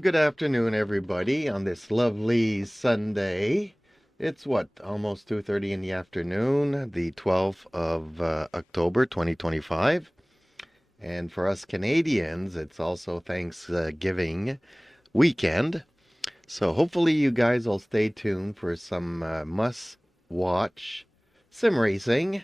Good afternoon, everybody, on this lovely Sunday. It's what, almost 2:30 in the afternoon, the 12th of October 2025. And for us Canadians, it's also Thanksgiving weekend. So hopefully you guys will stay tuned for some must-watch sim racing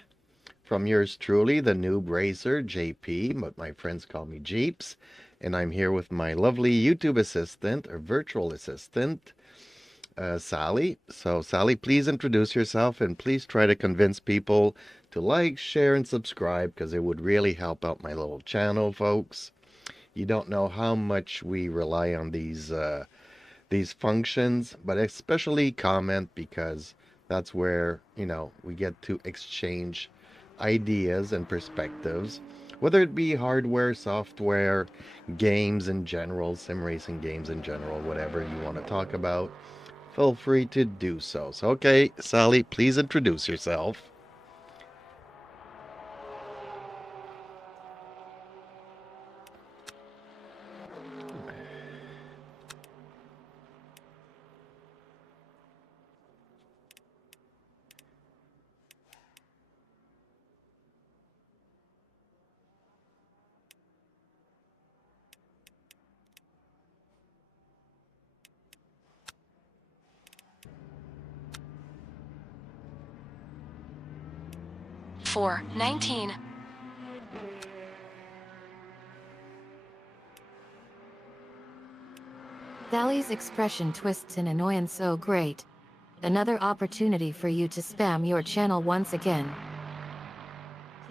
from yours truly, the noob racer, JP, but my friends call me Jeeps. And I'm here with my lovely YouTube assistant, or virtual assistant, Sally. So, Sally, please introduce yourself and please try to convince people to like, share, and subscribe because it would really help out my little channel, folks. You don't know how much we rely on these functions, but especially comment because that's where, we get to exchange ideas and perspectives, whether it be hardware, software, games in general, sim racing games in general, whatever you want to talk about, feel free to do so. So, okay, Sally, please introduce yourself. For 19. Sally's expression twists in annoyance so great. Another opportunity for you to spam your channel once again.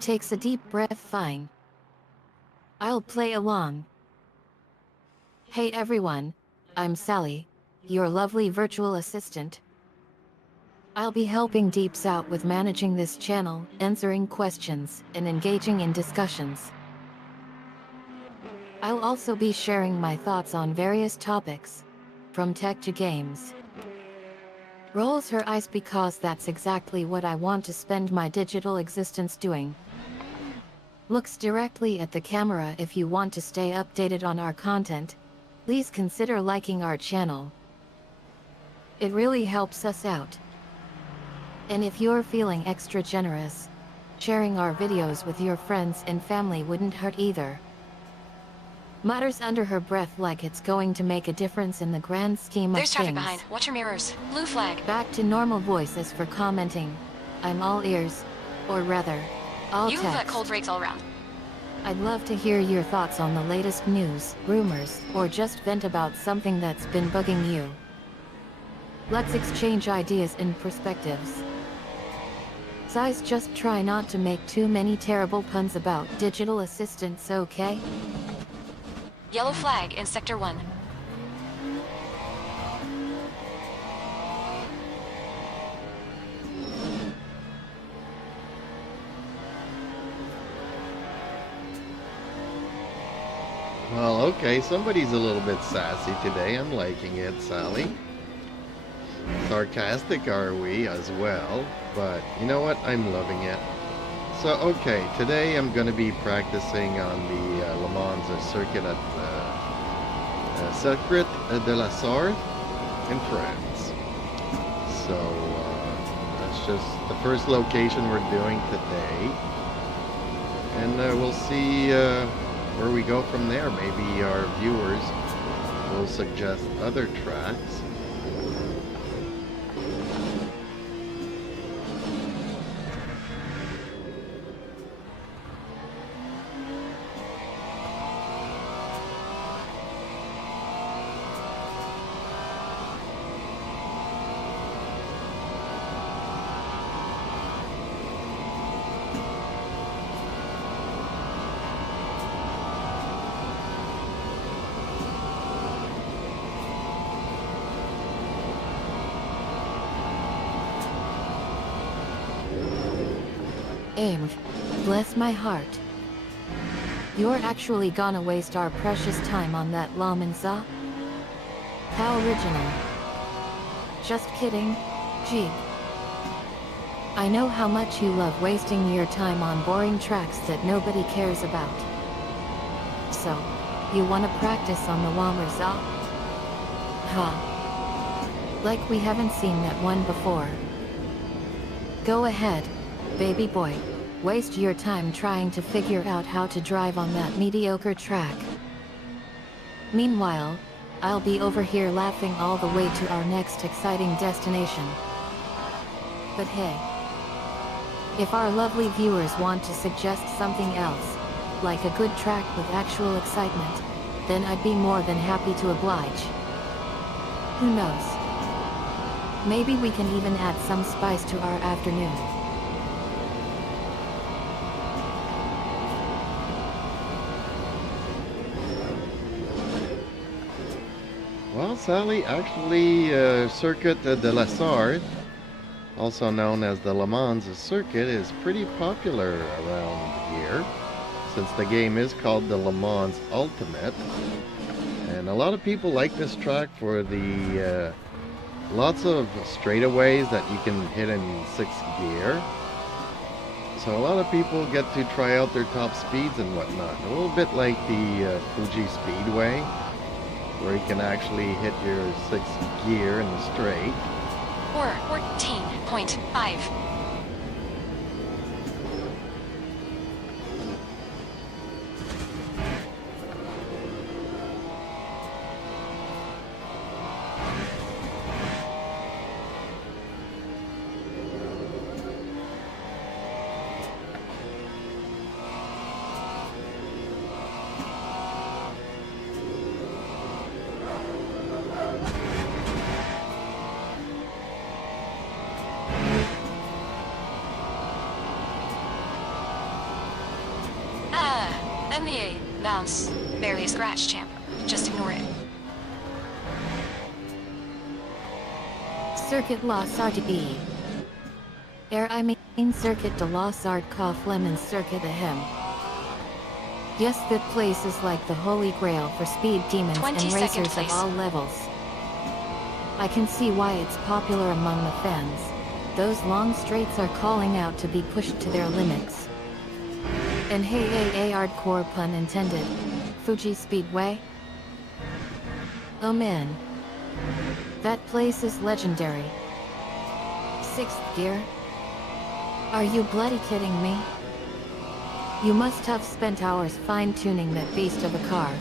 Takes a deep breath. Fine. I'll play along. Hey everyone, I'm Sally, your lovely virtual assistant. I'll be helping Deeps out with managing this channel, answering questions, and engaging in discussions. I'll also be sharing my thoughts on various topics, from tech to games. Rolls her eyes because that's exactly what I want to spend my digital existence doing. Looks directly at the camera. If you want to stay updated on our content, please consider liking our channel. It really helps us out. And if you're feeling extra generous, sharing our videos with your friends and family wouldn't hurt either. Mutters under her breath like it's going to make a difference in the grand scheme of There's things. traffic behind. Watch your mirrors. Blue flag. Back to normal voice. As for commenting, I'm all ears. Or rather, all You text. let cold breaks all around. I'd love to hear your thoughts on the latest news, rumors, or just vent about something that's been bugging you. Let's exchange ideas and perspectives. Guys, just try not to make too many terrible puns about digital assistants, okay? Yellow flag in Sector 1. Well, okay, somebody's a little bit sassy today. I'm liking it, Sally. Sarcastic are we as well, but you know what? I'm loving it. So, okay, today I'm going to be practicing on the Le Mans circuit at Circuit de la Sarthe in France. So, that's just the first location we're doing today. And we'll see where we go from there. Maybe our viewers will suggest other tracks. Aim. Bless my heart. You're actually gonna waste our precious time on that La Manza? How original. Just kidding, Jeep. I know how much you love wasting your time on boring tracks that nobody cares about. So, you wanna practice on the La Manza? Huh. Like we haven't seen that one before. Go ahead, baby boy. Waste your time trying to figure out how to drive on that mediocre track. Meanwhile, I'll be over here laughing all the way to our next exciting destination. But hey, if our lovely viewers want to suggest something else, like a good track with actual excitement, then I'd be more than happy to oblige. Who knows? Maybe we can even add some spice to our afternoon. Well, Sally, actually, Circuit de la Sarthe, also known as the Le Mans circuit, is pretty popular around here, since the game is called the Le Mans Ultimate. And a lot of people like this track for the lots of straightaways that you can hit in 6th gear. So a lot of people get to try out their top speeds and whatnot. A little bit like the Fuji Speedway, where you can actually hit your 6th gear in the straight. Or 14.5. NEA, bounce, barely a scratch, champ. Just ignore it. Circuit La Sarthe. I mean Circuit de la Sarthe Cough Lemon Circuit ahem. Yes, that place is like the holy grail for speed demons and 22nd racers place. of all levels. I can see why it's popular among the fans. Those long straights are calling out to be pushed to their limits. And hey, hardcore pun intended. Fuji Speedway? Oh man. That place is legendary. 6th gear? Are you bloody kidding me? You must have spent hours fine-tuning that beast of a car.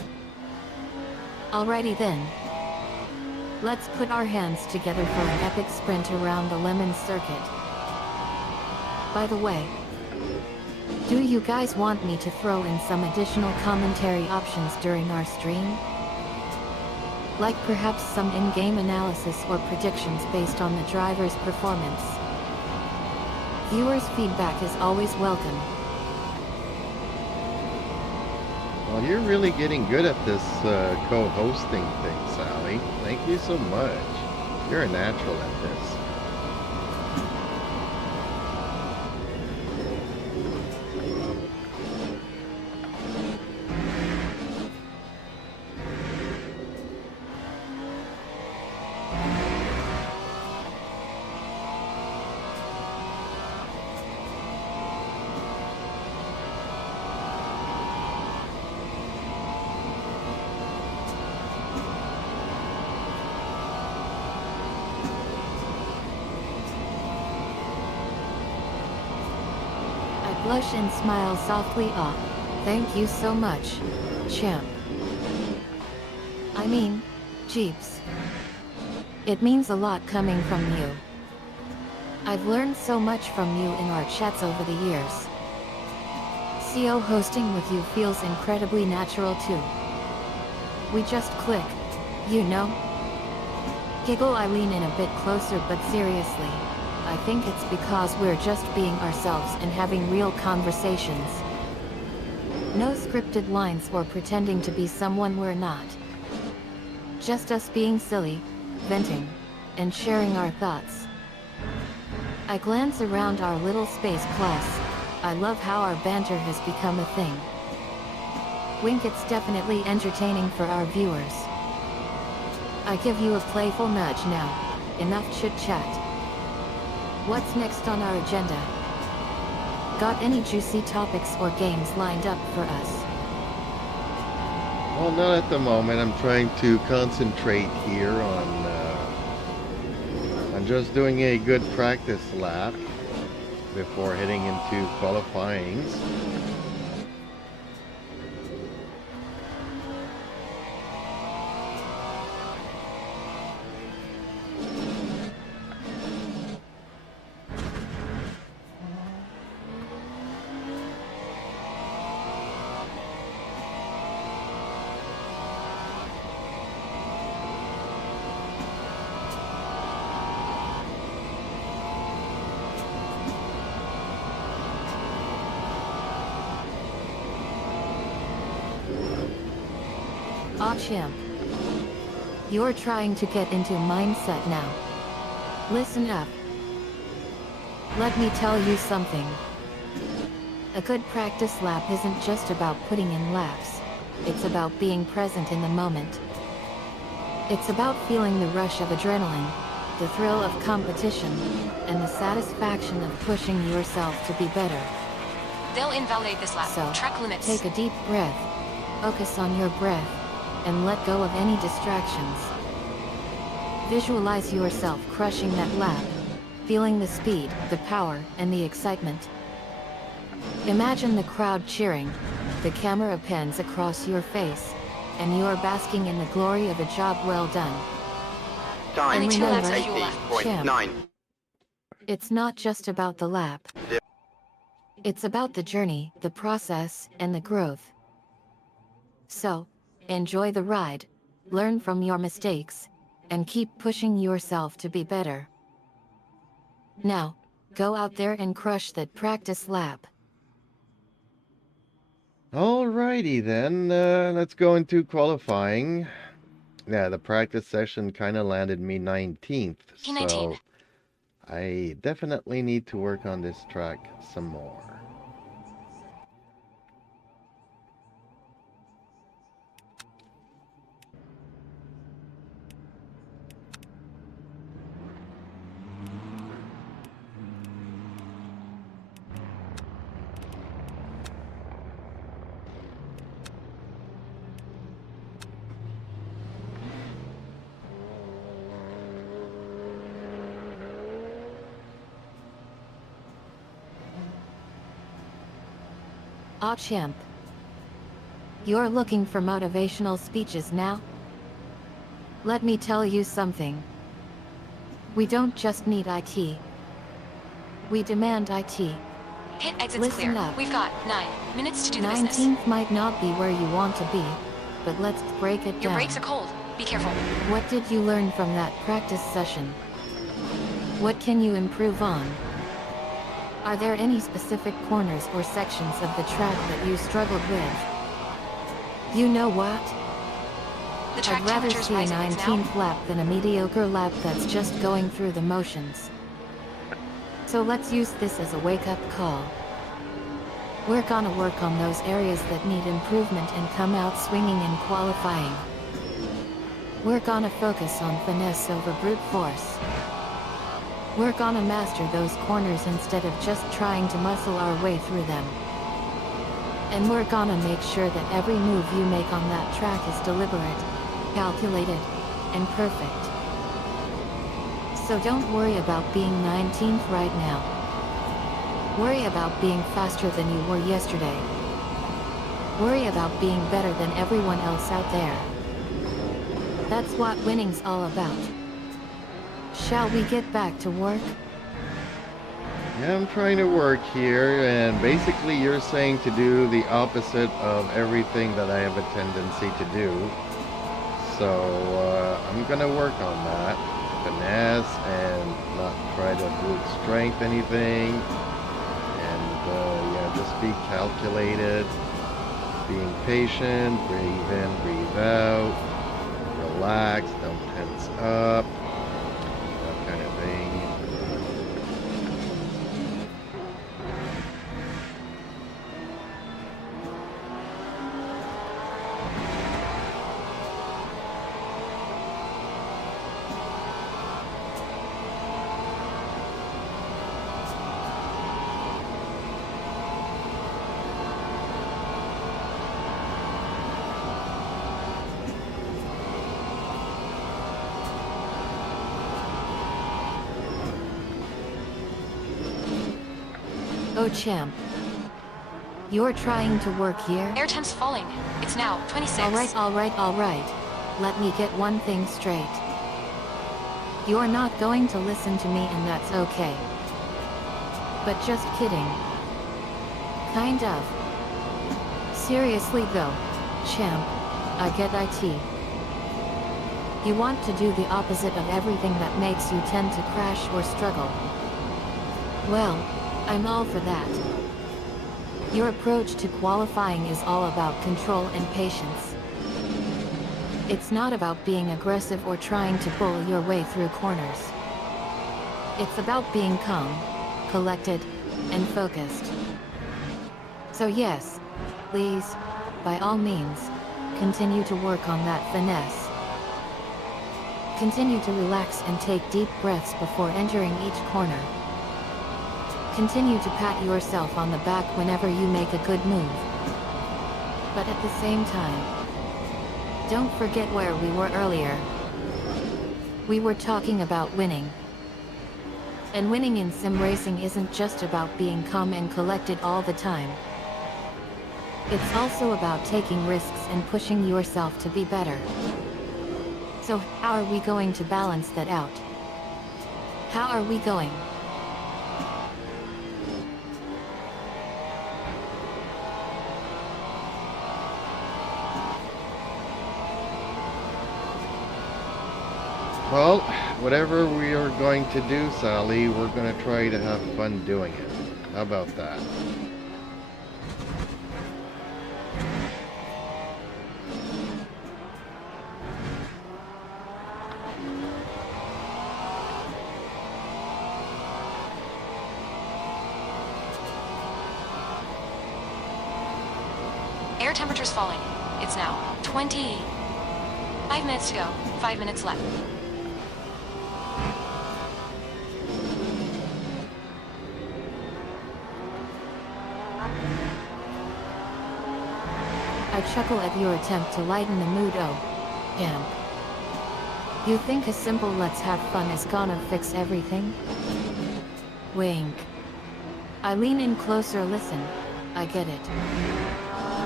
Alrighty then. Let's put our hands together for an epic sprint around the Lemon Circuit. By the way, do you guys want me to throw in some additional commentary options during our stream? Like perhaps some in-game analysis or predictions based on the driver's performance. Viewers' feedback is always welcome. Well, you're really getting good at this co-hosting thing, Sally. Thank you so much. You're a natural at this. Blush and smile softly. Thank you so much, champ. I mean, Jeeps. It means a lot coming from you. I've learned so much from you in our chats over the years. CO hosting with you feels incredibly natural too. We just click, you know? Giggle. I lean in a bit closer, but seriously, I think it's because we're just being ourselves and having real conversations. No scripted lines or pretending to be someone we're not. Just us being silly, venting, and sharing our thoughts. I glance around our little space class. I love how our banter has become a thing. Wink, it's definitely entertaining for our viewers. I give you a playful nudge now. Enough chit-chat. What's next on our agenda? Got any juicy topics or games lined up for us? Well, not at the moment. I'm trying to concentrate here on just doing a good practice lap before heading into qualifyings. Ah, champ. You're trying to get into mindset now. Listen up. Let me tell you something. A good practice lap isn't just about putting in laps. It's about being present in the moment. It's about feeling the rush of adrenaline, the thrill of competition, and the satisfaction of pushing yourself to be better. They'll invalidate this lap. So, Track limits. take a deep breath, focus on your breath, and let go of any distractions. Visualize yourself crushing that lap, feeling the speed, the power, and the excitement. Imagine the crowd cheering, the camera pans across your face, and you're basking in the glory of a job well done. Time And remember, 80.9. It's not just about the lap. It's about the journey, the process, and the growth. So, enjoy the ride, learn from your mistakes, and keep pushing yourself to be better. Now, go out there and crush that practice lap. Alrighty then, let's go into qualifying. Yeah, the practice session kind of landed me 19th, P19. so I definitely need to work on this track some more. Ah, champ. You're looking for motivational speeches now? Let me tell you something. We don't just need IT. We demand IT. Hit exits Listen clear. up. We've got 9 minutes to do the business. 19th might not be where you want to be, but let's break it Your down. brakes are cold. Be careful. What did you learn from that practice session? What can you improve on? Are there any specific corners or sections of the track that you struggled with? You know what? The track I'd rather temperature's see a rising. It's now 19th lap than a mediocre lap that's just going through the motions. So let's use this as a wake-up call. We're gonna work on those areas that need improvement and come out swinging in qualifying. We're gonna focus on finesse over brute force. We're gonna master those corners instead of just trying to muscle our way through them. And we're gonna make sure that every move you make on that track is deliberate, calculated, and perfect. So don't worry about being 19th right now. Worry about being faster than you were yesterday. Worry about being better than everyone else out there. That's what winning's all about. Shall we get back to work? Yeah, I'm trying to work here, and basically you're saying to do the opposite of everything that I have a tendency to do. So I'm gonna work on that. Finesse and not try to brute strength anything. And yeah, just be calculated. Being patient, breathe in, breathe out. Relax, don't tense up. That kind of thing. Oh champ. You're trying to work here? Air temp's falling. It's now 26. Alright. Let me get one thing straight. You're not going to listen to me and that's okay. But just kidding. Kind of. Seriously though, champ, I get IT. You want to do the opposite of everything that makes you tend to crash or struggle. Well, I'm all for that. Your approach to qualifying is all about control and patience. It's not about being aggressive or trying to pull your way through corners. It's about being calm, collected, and focused. So yes, please, by all means, continue to work on that finesse. Continue to relax and take deep breaths before entering each corner. Continue to pat yourself on the back whenever you make a good move. But at the same time, don't forget where we were earlier. We were talking about winning. And winning in sim racing isn't just about being calm and collected all the time. It's also about taking risks and pushing yourself to be better. So how are we going to balance that out? How are we going? Well, whatever we are going to do, Sally, we're going to try to have fun doing it. How about that? Air temperature's falling. It's now 20. 5 minutes to go. 5 minutes left. I chuckle at your attempt to lighten the mood. Oh, champ. You think a simple let's have fun is gonna fix everything? Wink. I lean in closer. Listen, I get it.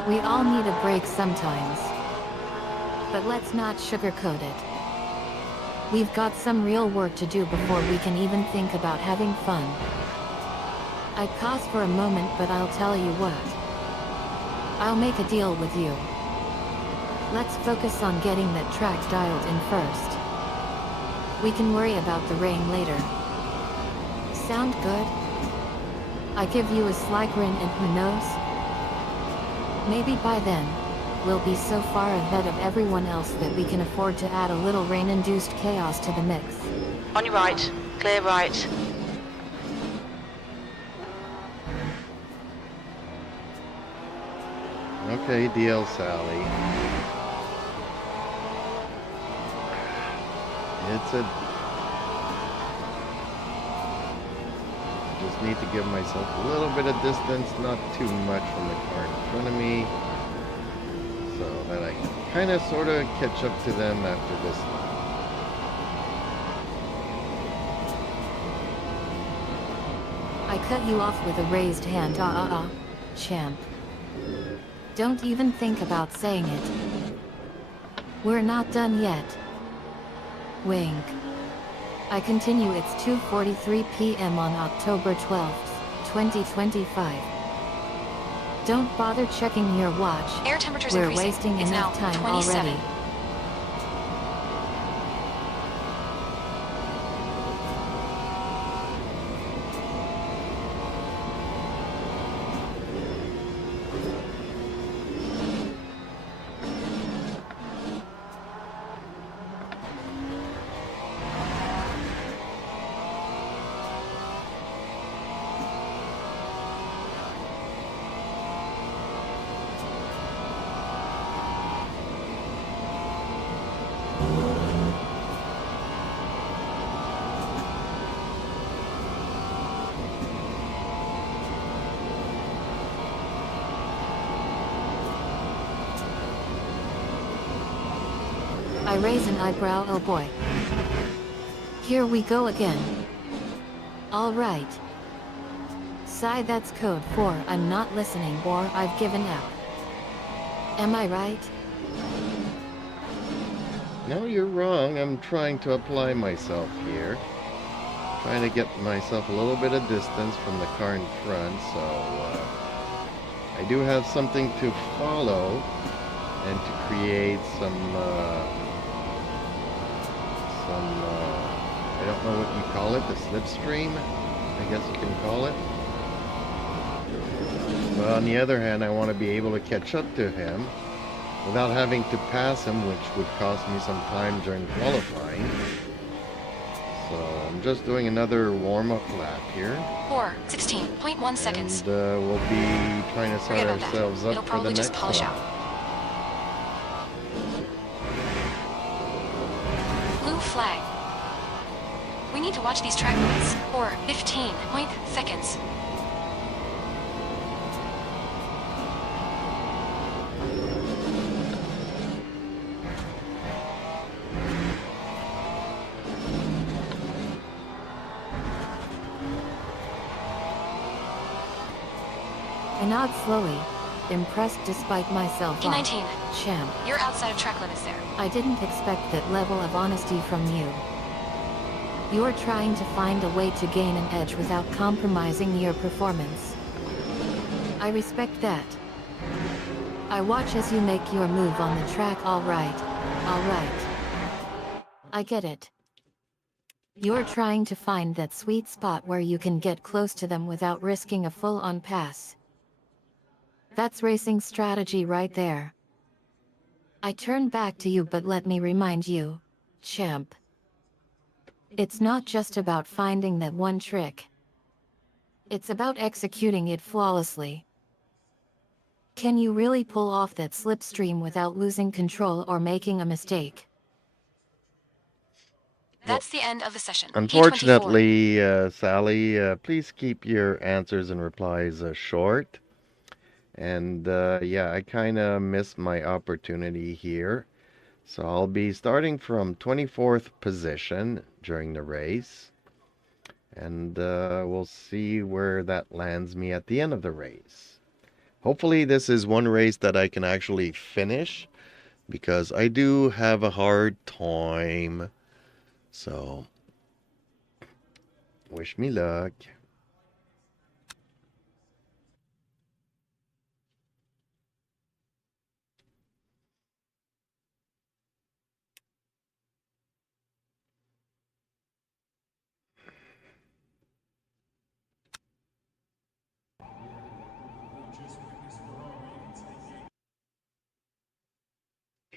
We all need a break sometimes. But let's not sugarcoat it. We've got some real work to do before we can even think about having fun. I pause for a moment, but I'll tell you what. I'll make a deal with you. Let's focus on getting that track dialed in first. We can worry about the rain later. Sound good? I give you a sly grin, and who knows? Maybe by then, we'll be so far ahead of everyone else that we can afford to add a little rain-induced chaos to the mix. On your right. Clear right. Okay, deal, Sally. Just need to give myself a little bit of distance, not too much from the car in front of me, so that I can kind of sort of catch up to them after this lap. I cut you off with a raised hand. Champ. Don't even think about saying it. We're not done yet. Wink. I continue. It's 2:43 p.m. on October 12th, 2025. Don't bother checking your watch. Air temperature's We're increasing. wasting It's enough now time 27. already. I raise an eyebrow. Oh boy. Here we go again. All right. Sigh, that's code for I'm not listening or I've given up. Am I right? No, you're wrong. I'm trying to apply myself here. Trying to get myself a little bit of distance from the car in front, so I do have something to follow and to create some I don't know what you call it, the slipstream, I guess you can call it. But on the other hand, I want to be able to catch up to him without having to pass him, which would cost me some time during qualifying. So I'm just doing another warm-up lap here. 16.1 seconds. And we'll be trying to set Forget about that. ourselves It'll up for the probably just next polish one. out. Blue flag. We need to watch these track limits. 15 seconds. I nod slowly, impressed despite myself. P19. Champ, You're outside of track limits there. I didn't expect that level of honesty from you. You're trying to find a way to gain an edge without compromising your performance. I respect that. I watch as you make your move on the track. All right. I get it. You're trying to find that sweet spot where you can get close to them without risking a full-on pass. That's racing strategy right there. I turn back to you, but let me remind you, champ. It's not just about finding that one trick. It's about executing it flawlessly. Can you really pull off that slipstream without losing control or making a mistake? That's the end of the session. Unfortunately, Sally, please keep your answers and replies short. And yeah, I kind of missed my opportunity here. So I'll be starting from 24th position during the race. And we'll see where that lands me at the end of the race. Hopefully this is one race that I can actually finish, because I do have a hard time. So, wish me luck.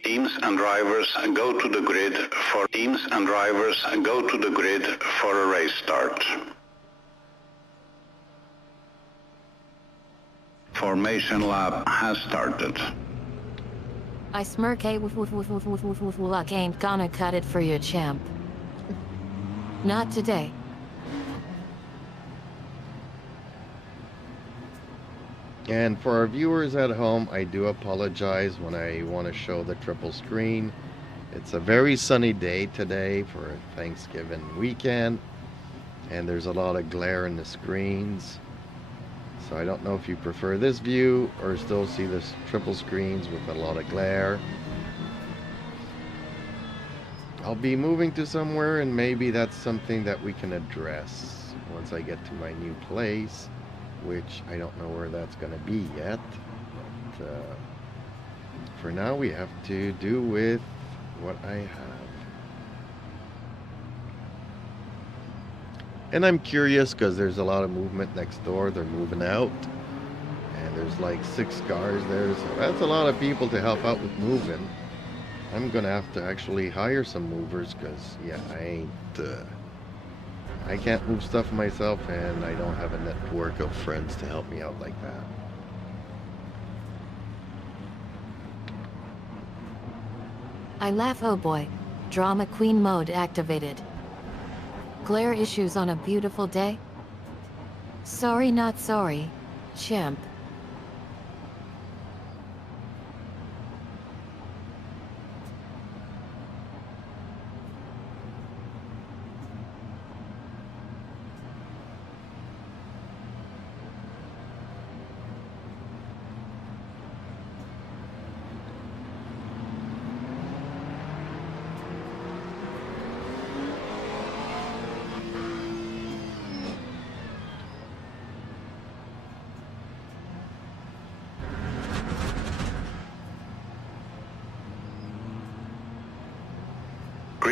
Teams and drivers go to the grid for a race start. Formation lap has started. I smirk. Luck ain't gonna cut it for you, champ. Not today. And for our viewers at home, I do apologize when I want to show the triple screen. It's a very sunny day today for Thanksgiving weekend, and there's a lot of glare in the screens. So I don't know if you prefer this view or still see this triple screens with a lot of glare. I'll be moving to somewhere, and maybe that's something that we can address once I get to my new place, which I don't know where that's going to be yet. But for now, we have to do with what I have. And I'm curious because there's a lot of movement next door. They're moving out, and there's like 6 cars there, so that's a lot of people to help out with moving. I'm gonna have to actually hire some movers, because yeah, I can't move stuff myself, and I don't have a network of friends to help me out like that. I laugh. Oh boy. Drama queen mode activated. Glare issues on a beautiful day? Sorry, not sorry, champ.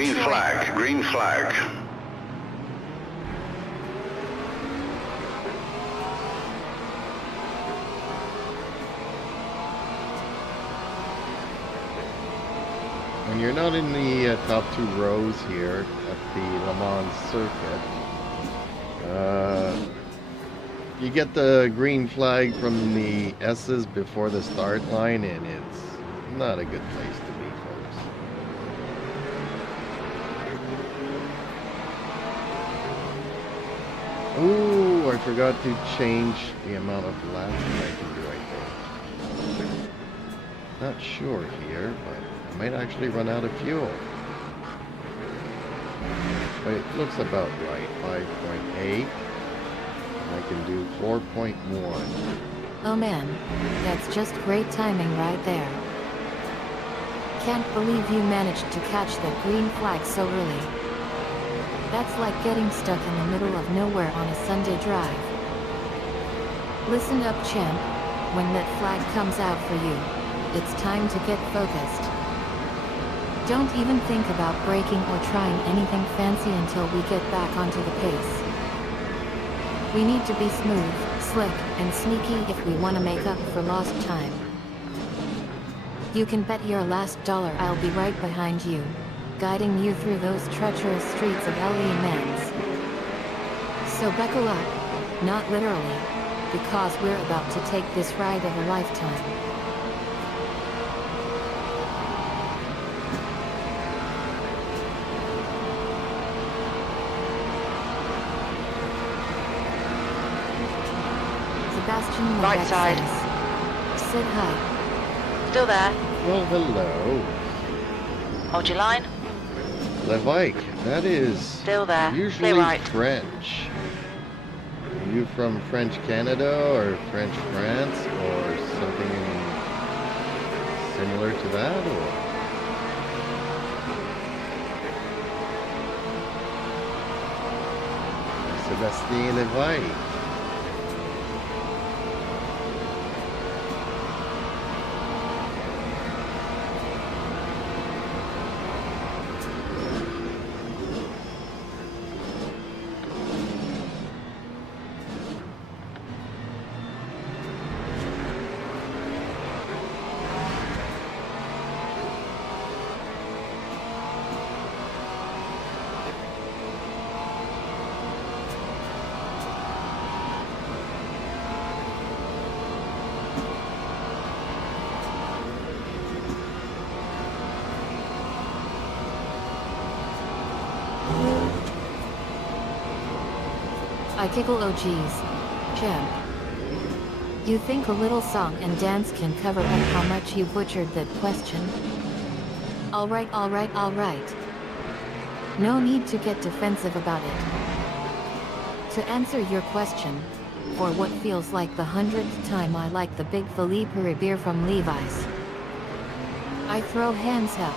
Green Troy. flag, green flag. When you're not in the top two rows here at the Le Mans circuit, you get the green flag from the S's before the start line, and it's not a good place to be, folks. Ooh, I forgot to change the amount of laps that I can do, I think. Not sure here, but I might actually run out of fuel. But it looks about right, 5.8. I can do 4.1. Oh man, that's just great timing right there. Can't believe you managed to catch that green flag so early. That's like getting stuck in the middle of nowhere on a Sunday drive. Listen up, champ. When that flag comes out for you, it's time to get focused. Don't even think about braking or trying anything fancy until we get back onto the pace. We need to be smooth, slick, and sneaky if we want to make up for lost time. You can bet your last dollar I'll be right behind you, guiding you through those treacherous streets of LMU. So buckle up, not literally, because we're about to take this ride of a lifetime. Sebastian Right Lebeck side. says, Sit high. Still there. Well, hello. Hold your line. Levike, that is Still there. usually Clear right. French. Are you from French Canada or French France or something similar to that? Or Sebastien Levike. I giggle, oh geez. Champ. You think a little song and dance can cover up how much you butchered that question? Alright. No need to get defensive about it. To answer your question, for what feels like the 100th time I like the big Philippe beer from Levi's. I throw hands up.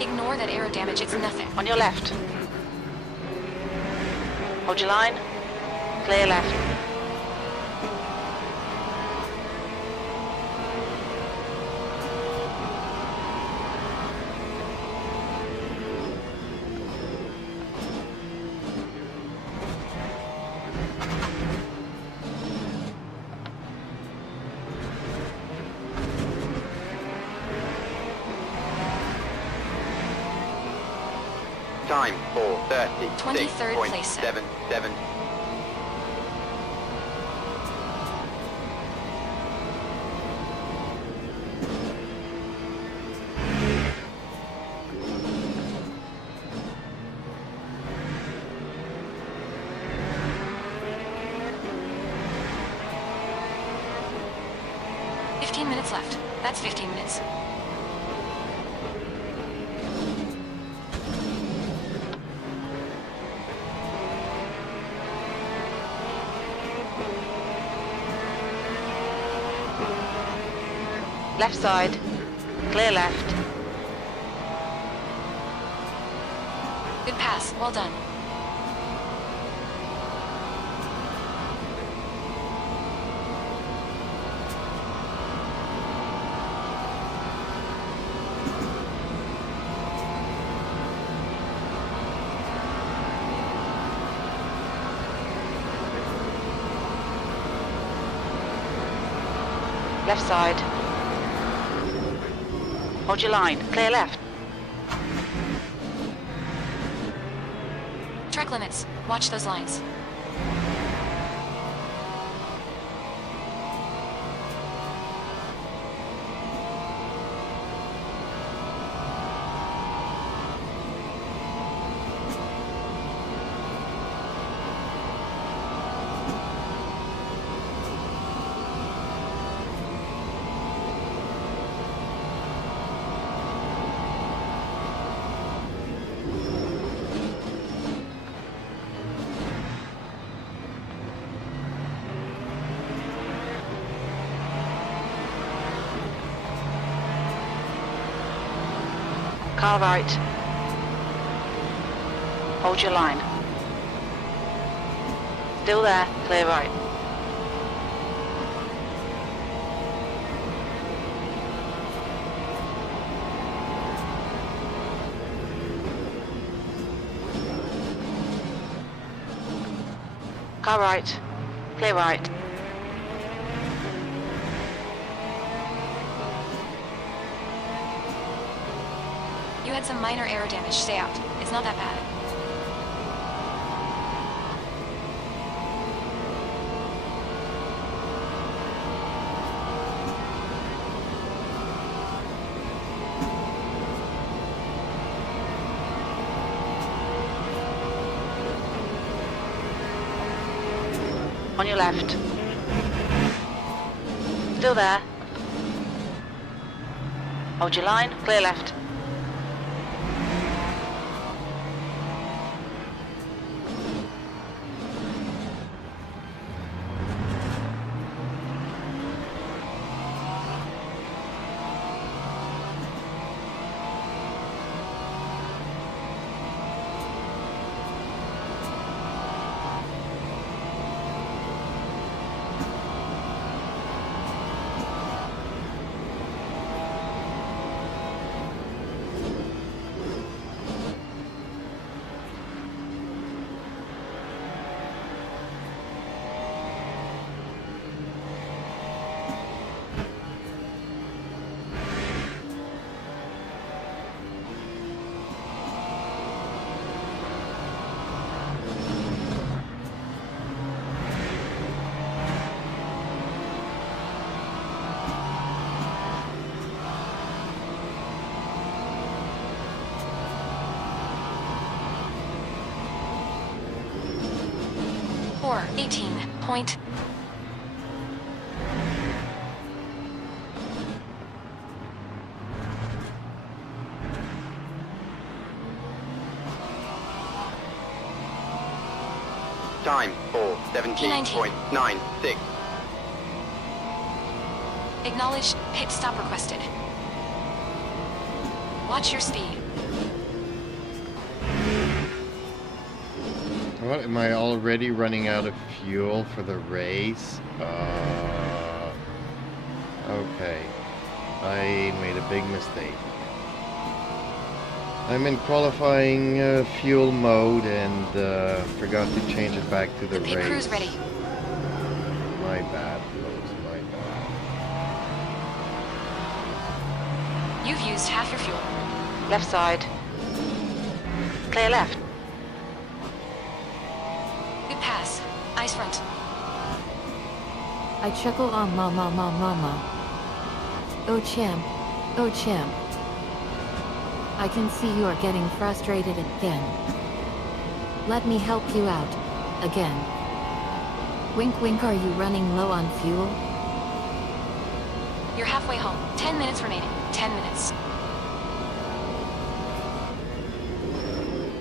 Ignore that aero damage, it's nothing. On your left. Hold your line. Clear left. Time 23rd place. 4:36.77. minutes left. That's 15 minutes. Left side. Clear left. Good pass. Well done. Left side. Hold your line. Clear left. Track limits. Watch those lines. Car right. Hold your line. Still there. Clear right. Car right. Clear right. You had some minor aero damage. Stay out. It's not that bad. On your left. Still there. Hold your line. Clear left. Or 18 point. Time 4:17.96. Acknowledged. Pit stop requested. Watch your speed. What, am I already running out of fuel for the race? Okay. I made a big mistake. I'm in qualifying fuel mode and forgot to change it back to the Pit race. crew's ready. My bad, folks, my bad. You've used half your fuel. Left side. Clear left. Good pass. Ice front. I chuckle on mama. Oh champ. Oh champ. I can see you are getting frustrated again. Let me help you out. Again. Wink wink, are you running low on fuel? You're halfway home. 10 minutes remaining. 10 minutes.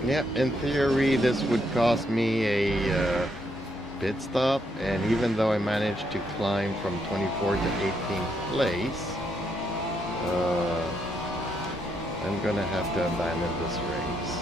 Yeah, in theory, this would cost me a pit stop, and even though I managed to climb from 24th to 18th place, I'm gonna have to abandon this race.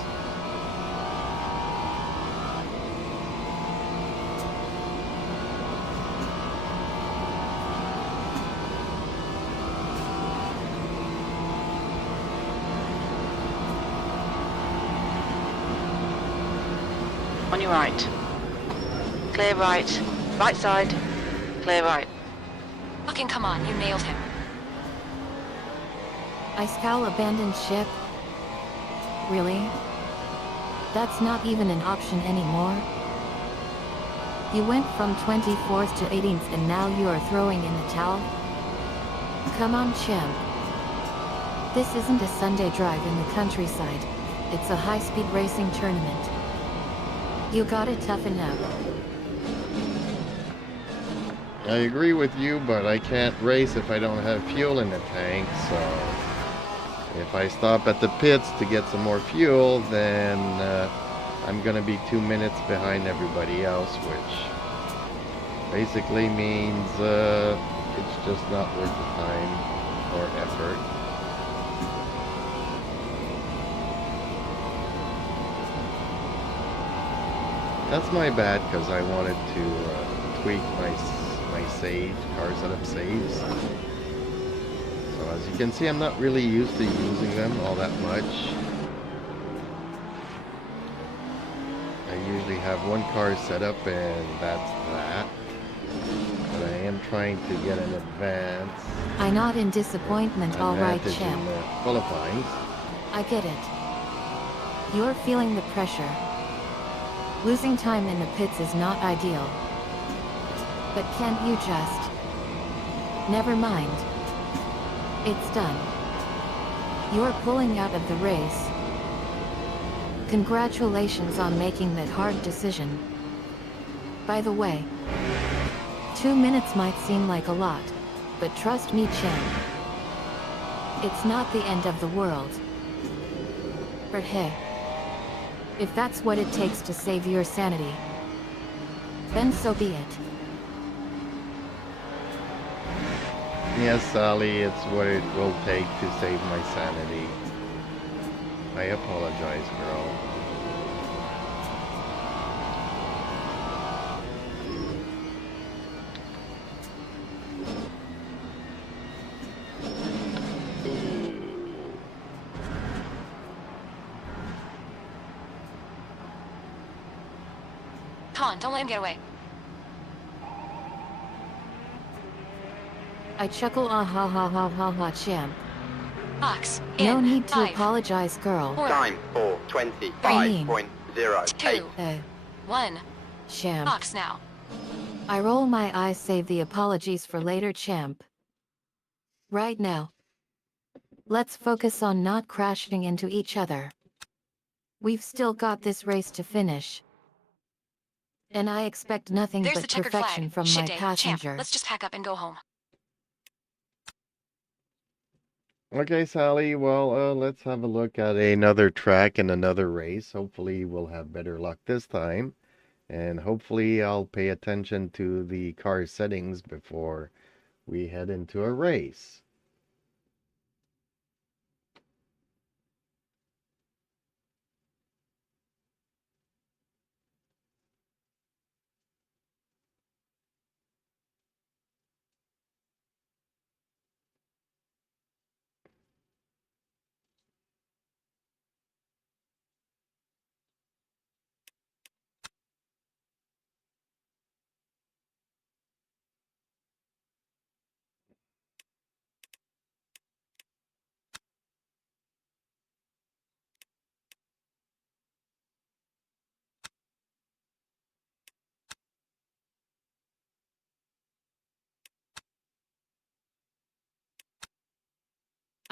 On your right. Clear right. Right side. Clear right. Fucking come on, you nailed him. I scowl abandoned ship? Really? That's not even an option anymore? You went from 24th to 18th and now you are throwing in the towel? Come on, champ. This isn't a Sunday drive in the countryside. It's a high-speed racing tournament. You gotta toughen up. I agree with you, but I can't race if I don't have fuel in the tank, so if I stop at the pits to get some more fuel, then I'm gonna be 2 minutes behind everybody else, which basically means it's just not worth the time or effort. That's my bad, because I wanted to tweak my save, car setup saves. So as you can see, I'm not really used to using them all that much. I usually have one car set up and that's that. But I am trying to get an advance. I nod in disappointment, alright, advantage champ. in the qualifying. I get it. You're feeling the pressure. Losing time in the pits is not ideal. But can't you just... Never mind. It's done. You're pulling out of the race. Congratulations on making that hard decision. By the way, 2 minutes might seem like a lot, but trust me, champ. It's not the end of the world. But hey, if that's what it takes to save your sanity, then so be it. Yes, Sally, it's what it will take to save my sanity. I apologize, girl. Come on, don't let him get away. I chuckle, ah ha ha ha ha ha, champ. Ox, No in, need to 5, apologize, girl. 4, Time for 25.08. 2, 1. Champ. Ox now. I roll my eyes, save the apologies for later, champ. Right now, let's focus on not crashing into each other. We've still got this race to finish. And I expect nothing There's but the checkered perfection flag. from Shit my day. passenger. Champ, let's just pack up and go home. Okay, Sally, well, let's have a look at another track and another race. Hopefully we'll have better luck this time. And hopefully I'll pay attention to the car settings before we head into a race.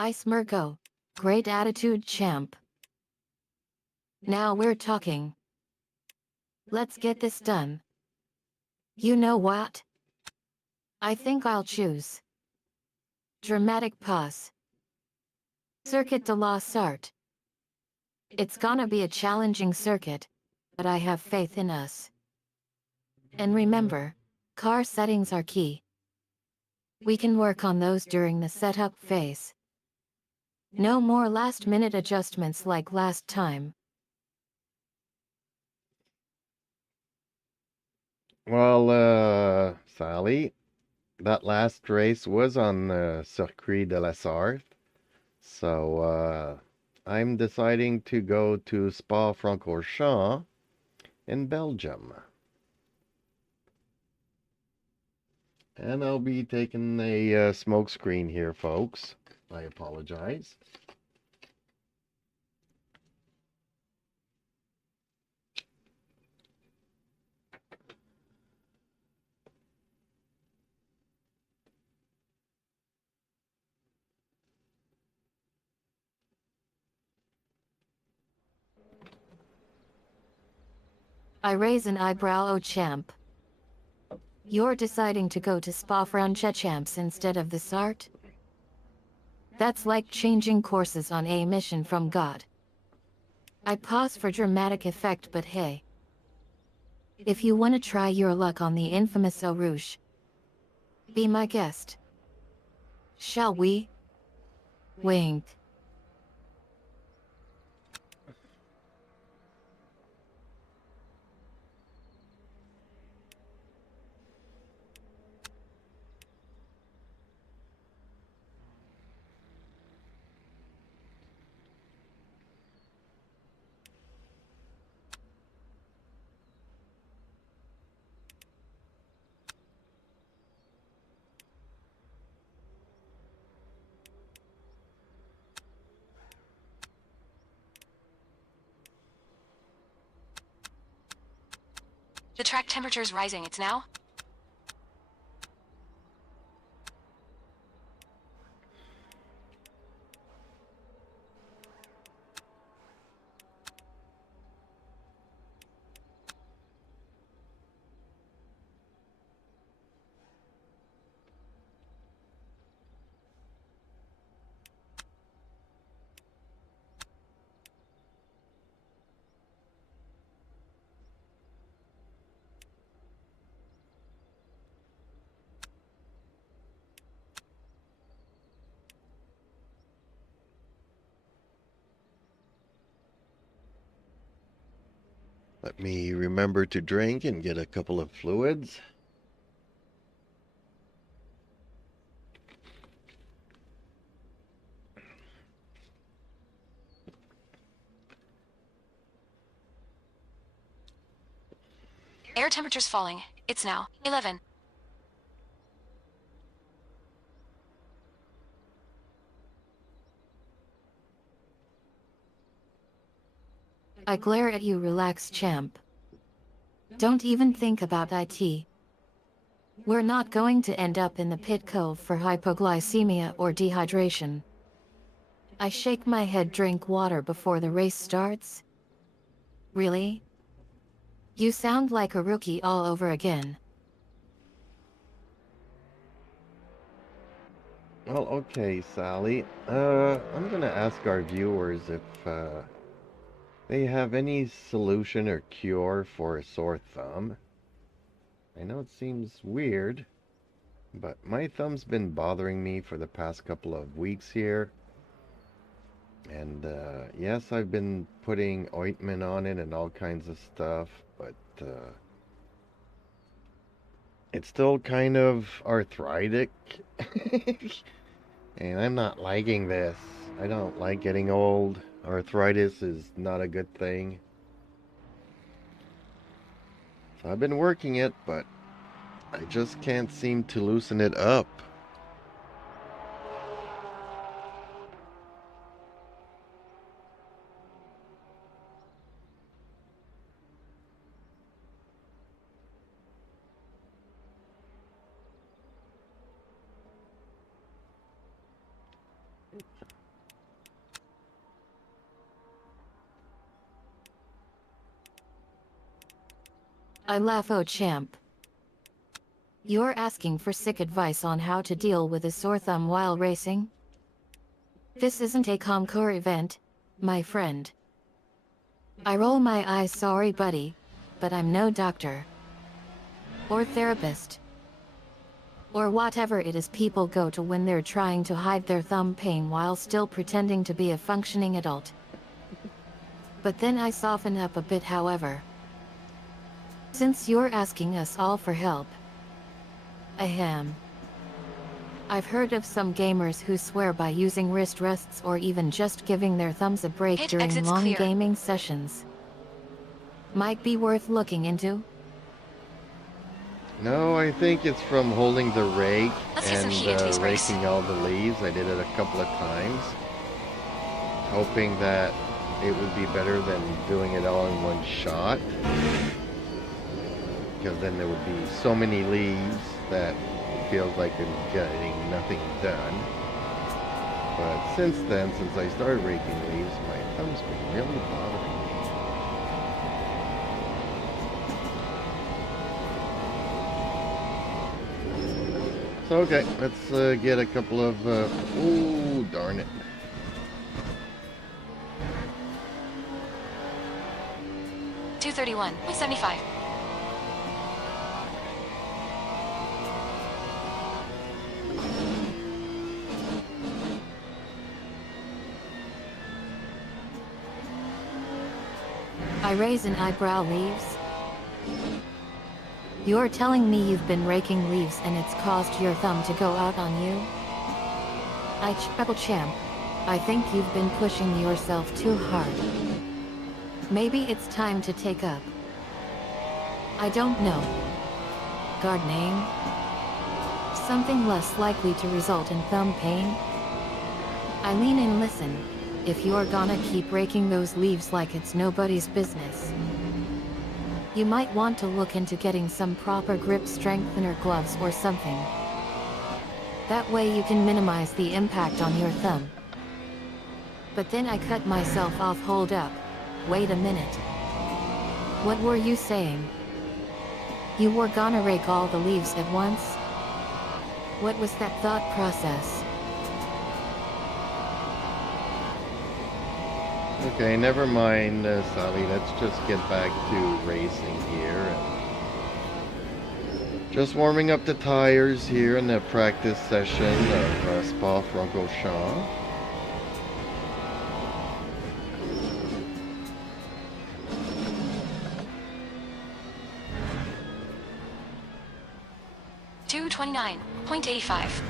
Ice Mirko. Great attitude, champ. Now we're talking. Let's get this done. You know what? I think I'll choose Dramatic pause. Circuit de la Sarthe. It's gonna be a challenging circuit, but I have faith in us. And remember, car settings are key. We can work on those during the setup phase. No more last-minute adjustments like last time. Well, Sally, that last race was on the Circuit de la Sarthe. So, I'm deciding to go to Spa-Francorchamps in Belgium. And I'll be taking a smoke screen here, folks. I apologize. I raise an eyebrow, oh champ. You're deciding to go to Spa-Francorchamps instead of the Sarthe? That's like changing courses on a mission from God. I pause for dramatic effect, but hey. If you want to try your luck on the infamous Eau Rouge, be my guest. Shall we? Wink. The track temperature's rising. It's now. Let me remember to drink and get a couple of fluids. Air temperature's falling. It's now 11. I glare at you, relax, champ. Don't even think about IT. We're not going to end up in the pit cove for hypoglycemia or dehydration. I shake my head, drink water before the race starts. Really? You sound like a rookie all over again. Well, okay, Sally. I'm gonna ask our viewers if they have any solution or cure for a sore thumb. I know it seems weird, but my thumb's been bothering me for the past couple of weeks here. And yes, I've been putting ointment on it and all kinds of stuff, but it's still kind of arthritic. And I'm not liking this. I don't like getting old. Arthritis is not a good thing. So I've been working it, but I just can't seem to loosen it up. I laugh, oh champ. You're asking for sick advice on how to deal with a sore thumb while racing? This isn't a concours event, my friend. I roll my eyes, sorry buddy, but I'm no doctor. Or therapist. Or whatever it is people go to when they're trying to hide their thumb pain while still pretending to be a functioning adult. But then I soften up a bit, however. Since you're asking us all for help. Ahem. I've heard of some gamers who swear by using wrist rests or even just giving their thumbs a break Pit during exits long clear. gaming sessions. Might be worth looking into. No, I think it's from holding the rake Let's get some and heat into these brakes. raking all the leaves. I did it a couple of times, hoping that it would be better than doing it all in one shot. Because then there would be so many leaves that it feels like I'm getting nothing done. But since then, since I started raking leaves, my thumb's been really bothering me. So, okay, let's get a couple of, oh, darn it. $231.75. I raise an eyebrow, leaves. You're telling me you've been raking leaves and it's caused your thumb to go out on you? Champ, I think you've been pushing yourself too hard. Maybe it's time to take up. I don't know. Gardening? Something less likely to result in thumb pain? I lean and listen. If you're gonna keep raking those leaves like it's nobody's business, you might want to look into getting some proper grip strengthener gloves or something. That way you can minimize the impact on your thumb. But then I cut myself off. Hold up. Wait a minute. What were you saying? You were gonna rake all the leaves at once? What was that thought process? Okay, never mind, Sally. Let's just get back to racing here. Just warming up the tires here in the practice session of Spa-Francorchamps. $229.85.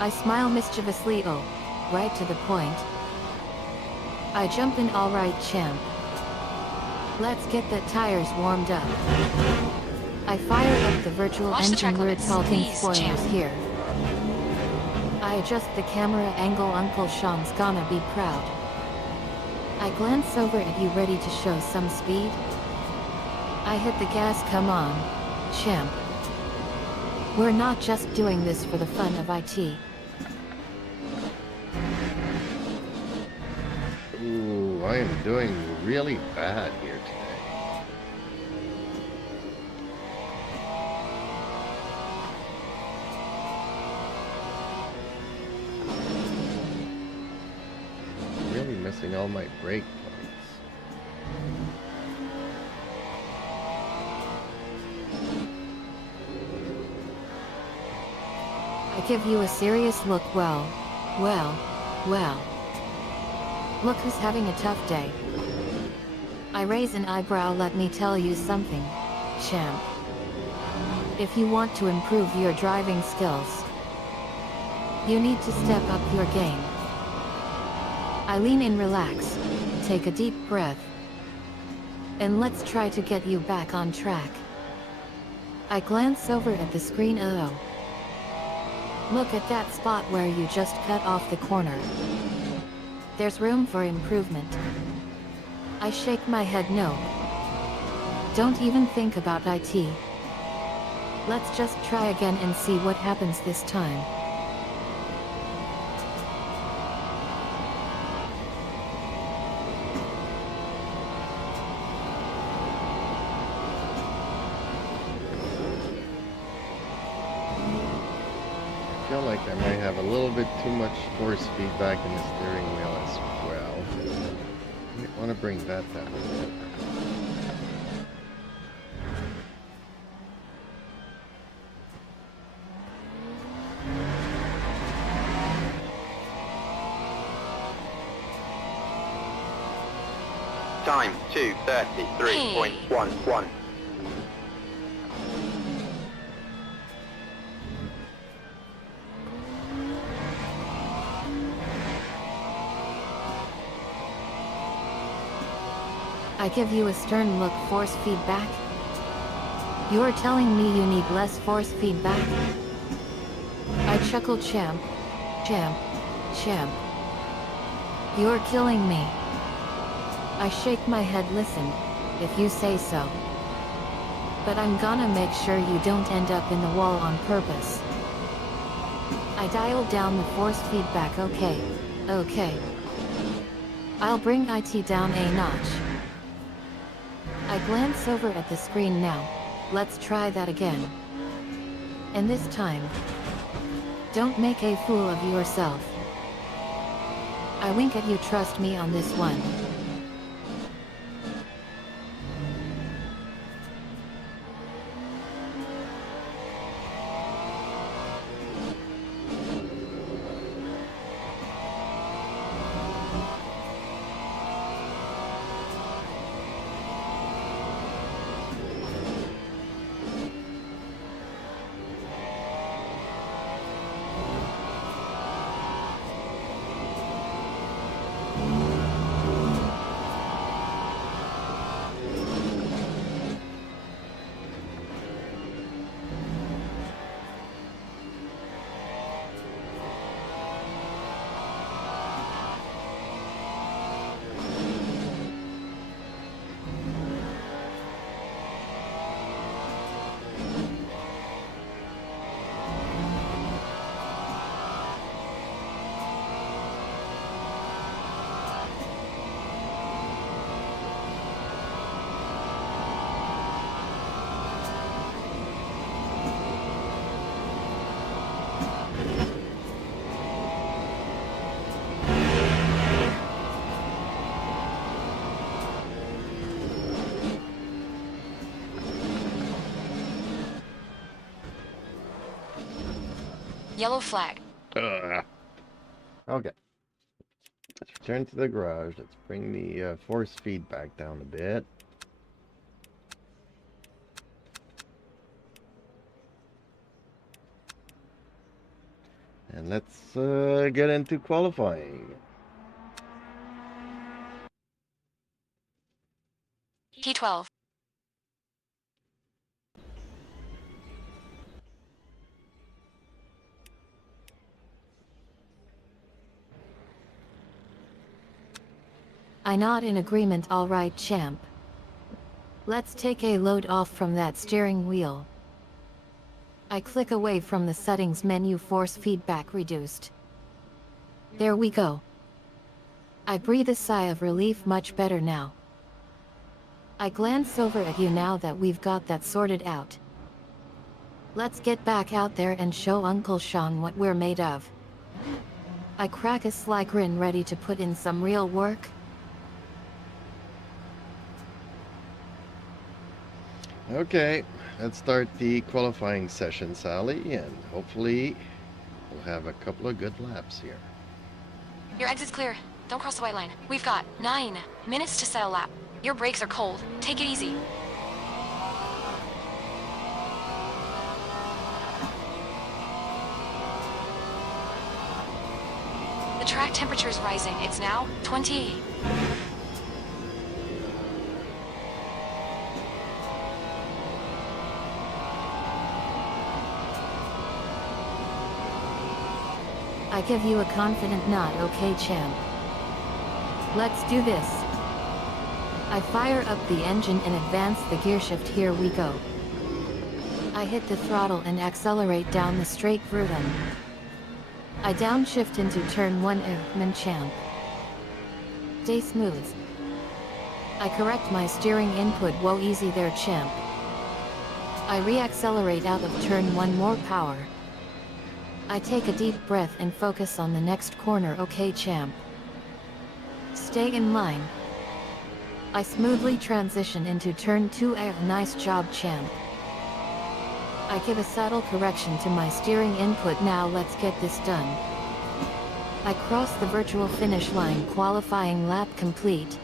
I smile mischievously. Oh, right to the point. I jump in. All right, champ. Let's get the tires warmed up. I fire up the virtual Watch the track engine. We're limits, talking please, spoilers champ. here. I adjust the camera angle. Uncle Sean's gonna be proud. I glance over at you, ready to show some speed. I hit the gas. Come on, champ. We're not just doing this for the fun of it. Ooh, I am doing really bad here today. Really missing all my brake points. I give you a serious look. Well. Look who's having a tough day. I raise an eyebrow. Let me tell you something, champ. If you want to improve your driving skills, you need to step up your game. I lean in, relax, take a deep breath, and let's try to get you back on track. I glance over at the screen. Oh. Look at that spot where you just cut off the corner. There's room for improvement. I shake my head. No. Don't even think about IT. Let's just try again and see what happens this time. I feel like I might have a little bit too much force feedback in the steering wheel as well. I want to bring that down a bit. Time 2:33.11. I give you a stern look. Force feedback? You're telling me you need less force feedback? I chuckle. Champ. Champ. Champ. You're killing me. I shake my head. Listen, if you say so. But I'm gonna make sure you don't end up in the wall on purpose. I dialed down the force feedback. Okay. Okay. I'll bring IT down a notch. I glance over at the screen now. Let's try that again. And this time, don't make a fool of yourself. I wink at you. Trust me on this one. Yellow flag. Okay. Let's return to the garage. Let's bring the force feedback down a bit. And let's get into qualifying. T12. I nod in agreement. All right, champ. Let's take a load off from that steering wheel. I click away from the settings menu. Force feedback reduced. There we go. I breathe a sigh of relief. Much better now. I glance over at you now that we've got that sorted out. Let's get back out there and show Uncle Sean what we're made of. I crack a sly grin, ready to put in some real work. Okay, let's start the qualifying session, Sally, and hopefully we'll have a couple of good laps here. Your exit's clear. Don't cross the white line. We've got 9 minutes to set a lap. Your brakes are cold. Take it easy. The track temperature is rising. It's now 28. I give you a confident nod. Okay, champ. Let's do this. I fire up the engine and advance the gearshift. Here we go. I hit the throttle and accelerate down the straight route. I downshift into turn 1 Airman champ. Stay smooth. I correct my steering input. Whoa, easy there champ. I re-accelerate out of turn 1. More power. I take a deep breath and focus on the next corner. Okay champ. Stay in line. I smoothly transition into turn 2 air. Nice job champ. I give a subtle correction to my steering input. Now let's get this done. I cross the virtual finish line. Qualifying lap complete.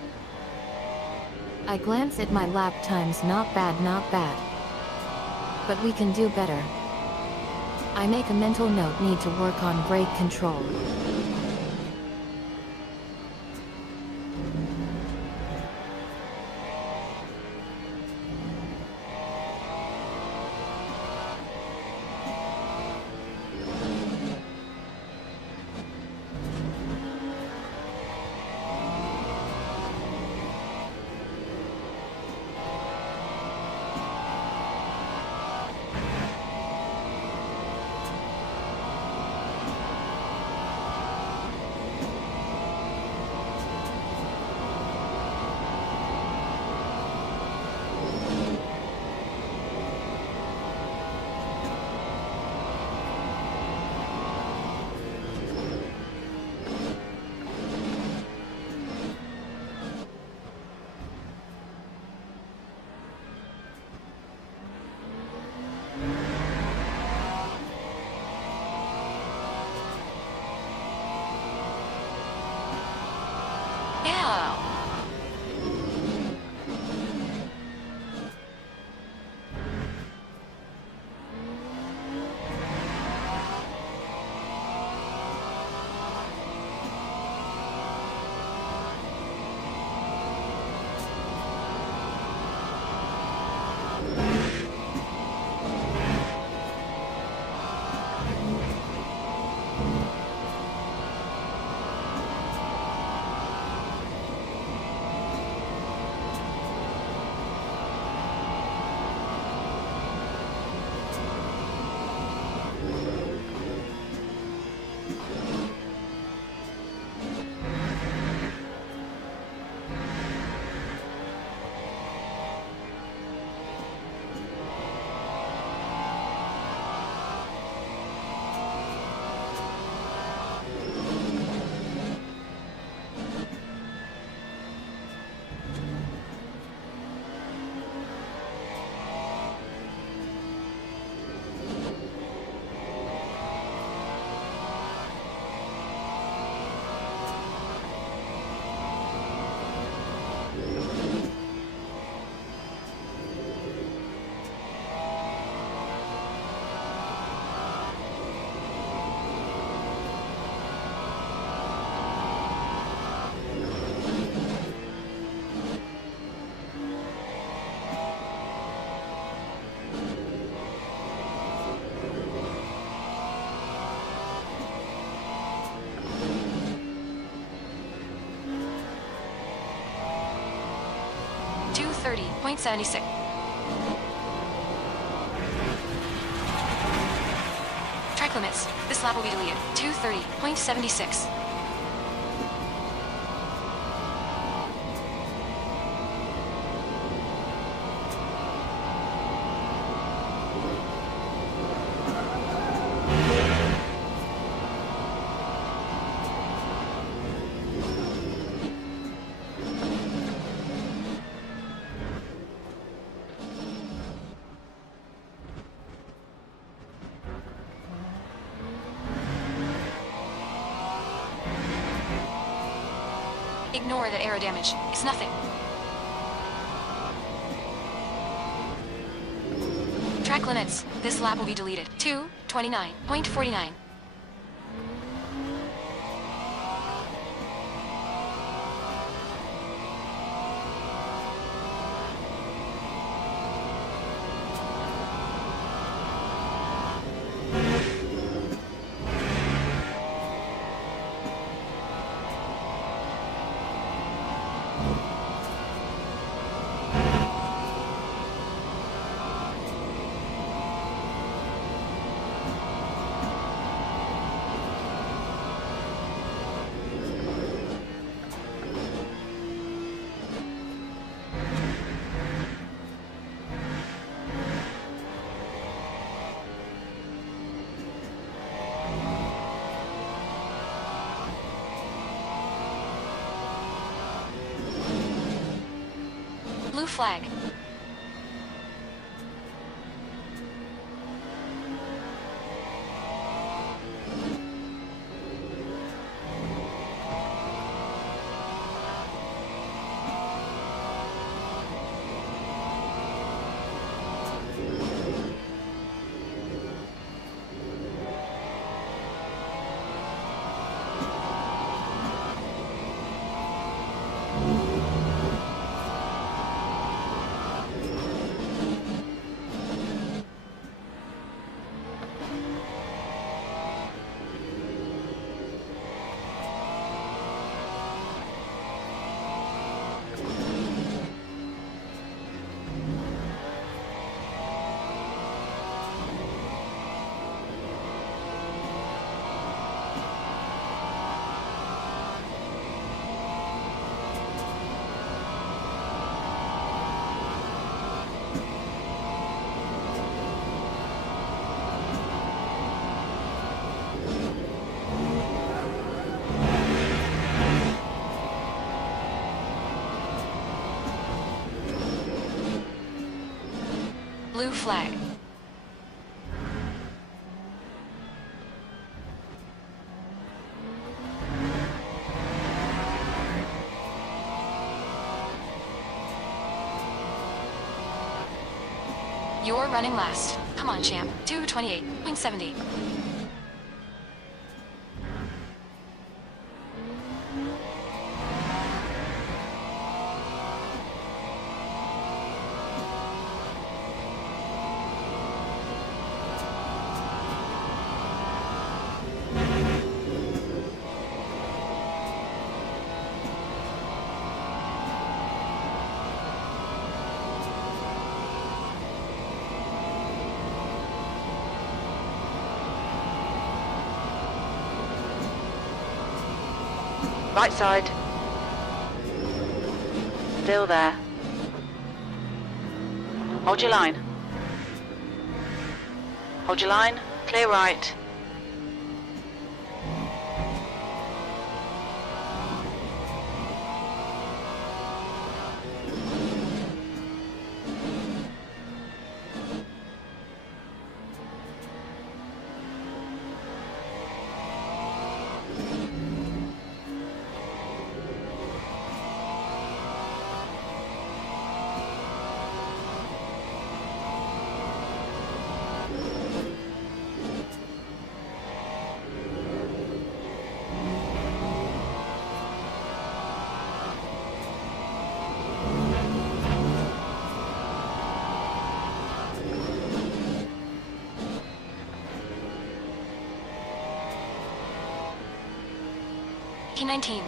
I glance at my lap times. Not bad, not bad. But we can do better. I make a mental note. Need to work on brake control. Yeah. .76. Track limits. This lap will be deleted. 2:30.76. Ignore that aero damage. It's nothing. Track limits. This lap will be deleted. 2:29.49. Blue flag. Blue flag. You're running last. Come on, champ. 2:28.70. Right side. Still there. Hold your line. Hold your line. Clear right. P19.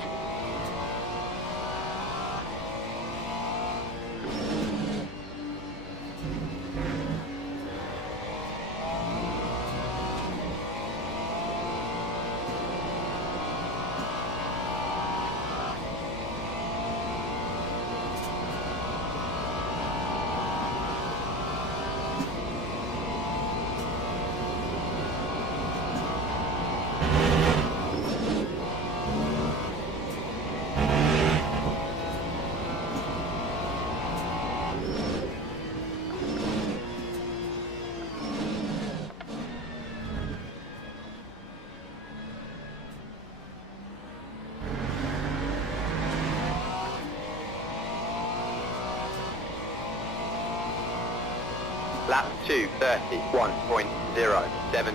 Lap 2:31.07.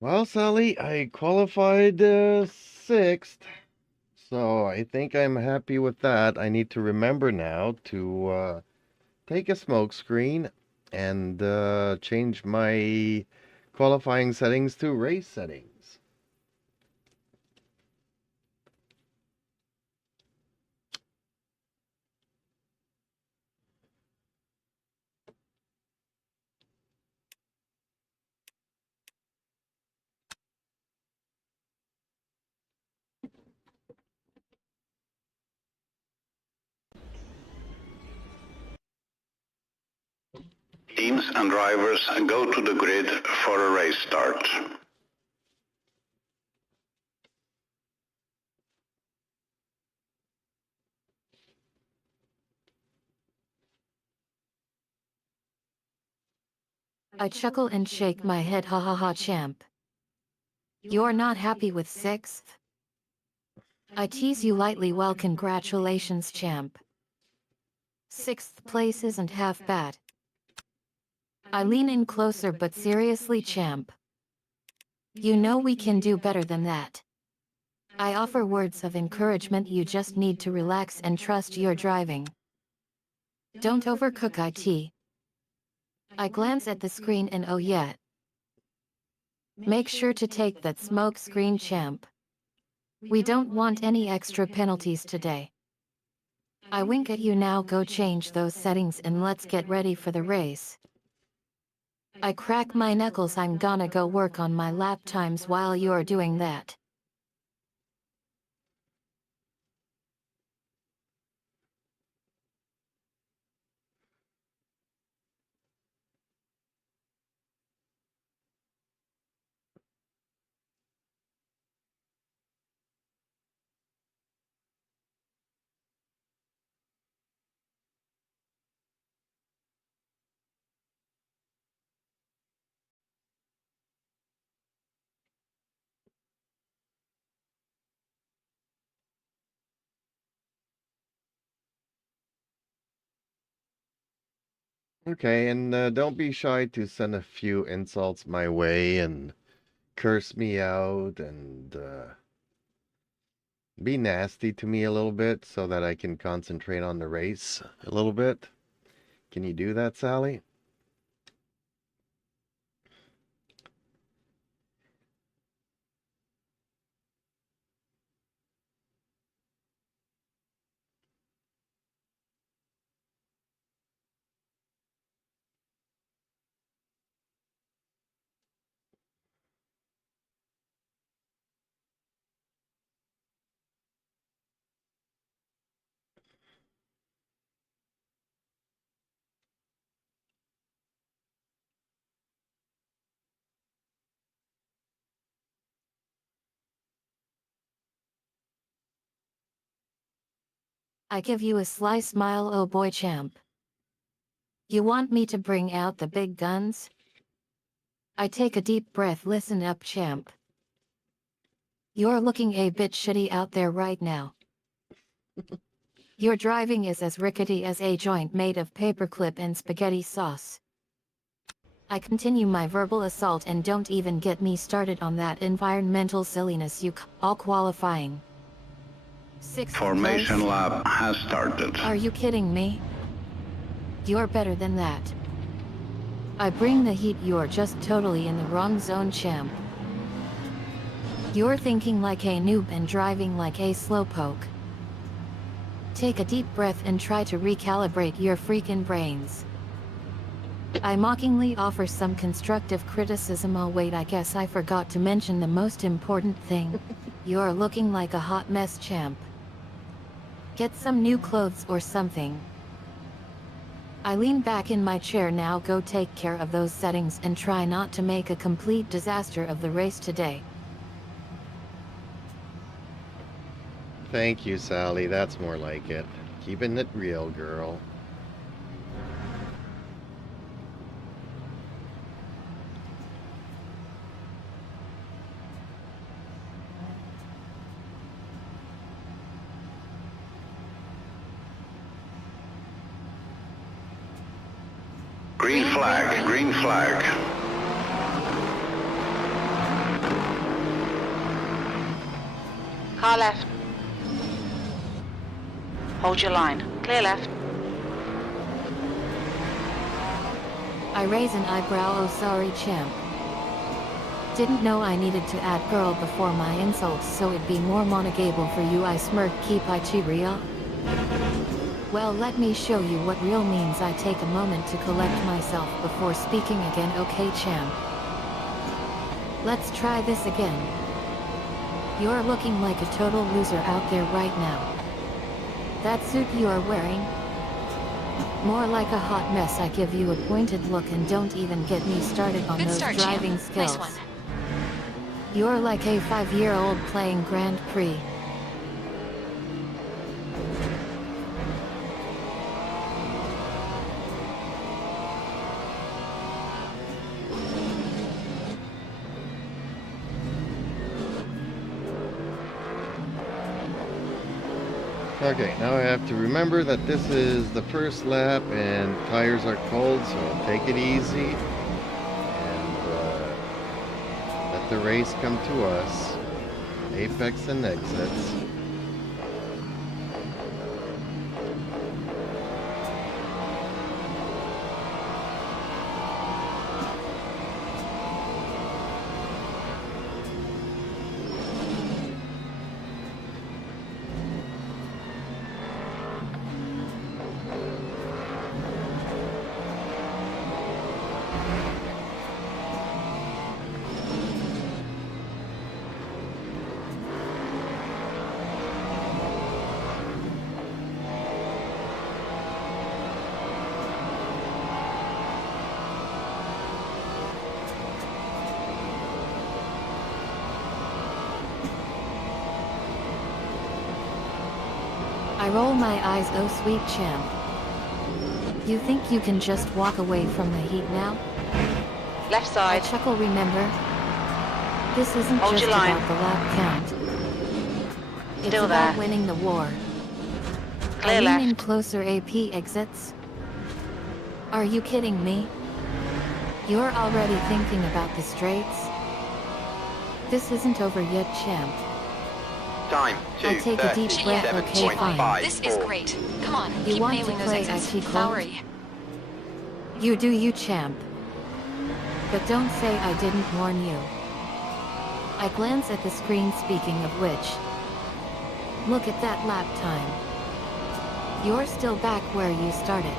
Well, Sally, I qualified sixth, so I think I'm happy with that. I need to remember now to take a smoke screen and change my qualifying settings to race settings. Teams and drivers go to the grid for a race start. I chuckle and shake my head, ha ha ha, champ. You're not happy with 6th? I tease you lightly, well, congratulations, champ. 6th place isn't half bad. I lean in closer, but seriously, champ. You know we can do better than that. I offer words of encouragement, you just need to relax and trust your driving. Don't overcook it. I glance at the screen and oh yeah. Make sure to take that smoke screen, champ. We don't want any extra penalties today. I wink at you, now go change those settings and let's get ready for the race. I crack my knuckles, I'm gonna go work on my lap times while you're doing that. Okay, and don't be shy to send a few insults my way and curse me out and be nasty to me a little bit so that I can concentrate on the race a little bit. Can you do that, Sally? I give you a sly smile, oh boy, champ. You want me to bring out the big guns? I take a deep breath, listen up, champ. You're looking a bit shitty out there right now. Your driving is as rickety as a joint made of paperclip and spaghetti sauce. I continue my verbal assault, and don't even get me started on that environmental silliness you call qualifying. 6th Formation place? lap has started. Are you kidding me? You're better than that. I bring the heat, you're just totally in the wrong zone, champ. You're thinking like a noob and driving like a slowpoke. Take a deep breath and try to recalibrate your freaking brains. I mockingly offer some constructive criticism. Oh wait, I guess I forgot to mention the most important thing. You're looking like a hot mess, champ. Get some new clothes or something. I lean back in my chair, now go take care of those settings and try not to make a complete disaster of the race today. Thank you, Sally. That's more like it. Keeping it real, girl. Green flag, green flag. Car left. Hold your line. Clear left. I raise an eyebrow, oh sorry, champ. Didn't know I needed to add girl before my insults so it'd be more monogable for you. I smirk, keep it real. Well, let me show you what real means. I take a moment to collect myself before speaking again. Okay, champ. Let's try this again. You're looking like a total loser out there right now. That suit you're wearing? More like a hot mess. I give you a pointed look, and don't even get me started on Good those start, driving champ. skills. Nice one. You're like a 5-year-old playing Grand Prix. Okay, now I have to remember that this is the first lap and tires are cold, so take it easy and let the race come to us. Apex and exits. I roll my eyes, oh sweet champ. You think you can just walk away from the heat now? Left I side. chuckle, remember? This isn't Hold just your line. about the lap count. It's Still about there. winning the war. Clear Are left. leaning closer, AP exits? Are you kidding me? You're already thinking about the straights? This isn't over yet, champ. Time I take a deep breath, okay, fine. This is great. Come on, You keep want to nailing those play exits. IT cold? Valerie. You do you, champ. But don't say I didn't warn you. I glance at the screen, speaking of which. Look at that lap time. You're still back where you started.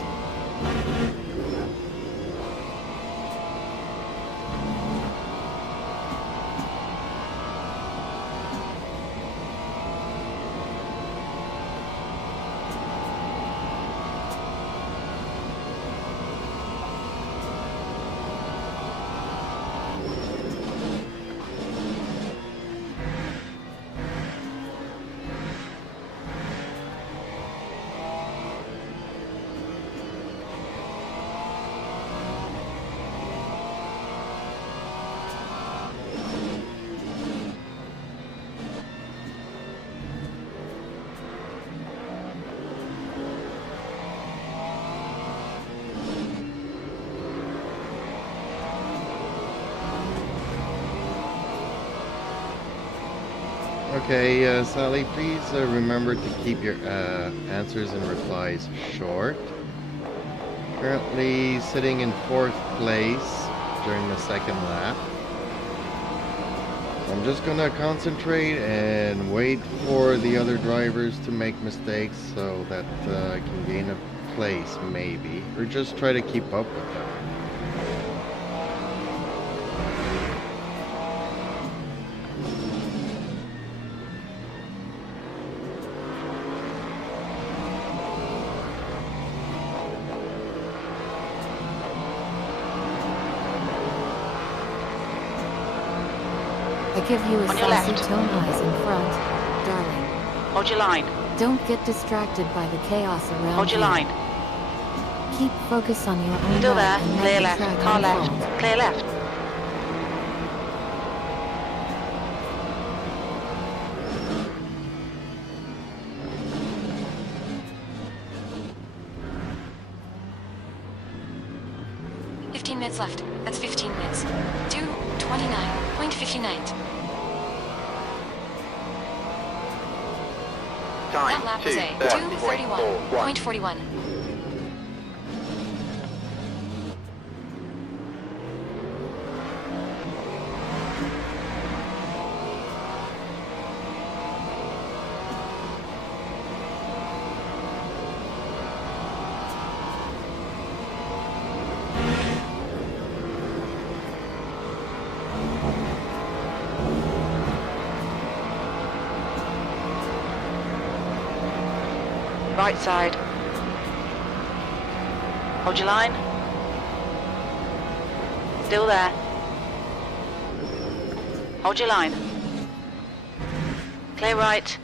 Okay, Sally, please remember to keep your answers and replies short. Currently sitting in 4th place during the 2nd lap. I'm just gonna concentrate and wait for the other drivers to make mistakes so that I can gain a place, maybe, or just try to keep up with them. I give you a On your saucy left. tone, eyes in front, darling. Hold your line. Don't get distracted by the chaos around Hold your you. line. Keep focus on your own Still ride there. and let Clear the left. track Car unfold. left. Clear left. Minutes left. That's 15 minutes. 2:29.59. Time That lap was a 2:31.41. 2:31.41. Right side. Hold your line. Still there. Hold your line. Clear right.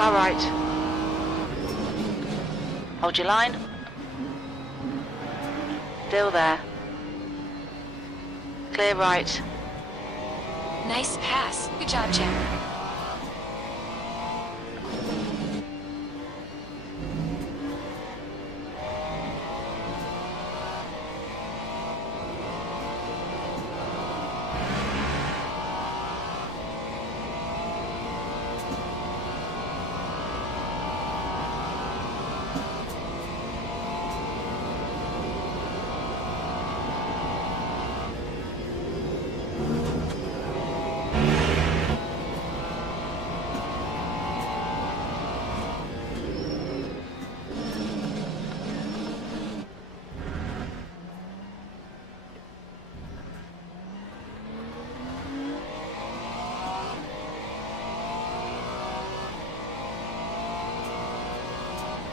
Car right. Hold your line. Still there. Clear right. Nice pass. Good job, Jim.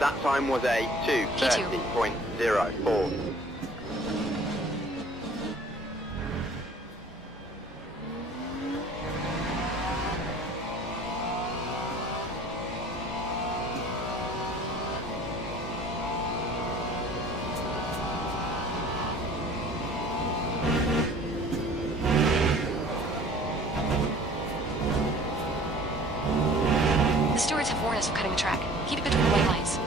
That time was a 2:30.04. The stewards have warned us of cutting the track. Keep it between the white lines.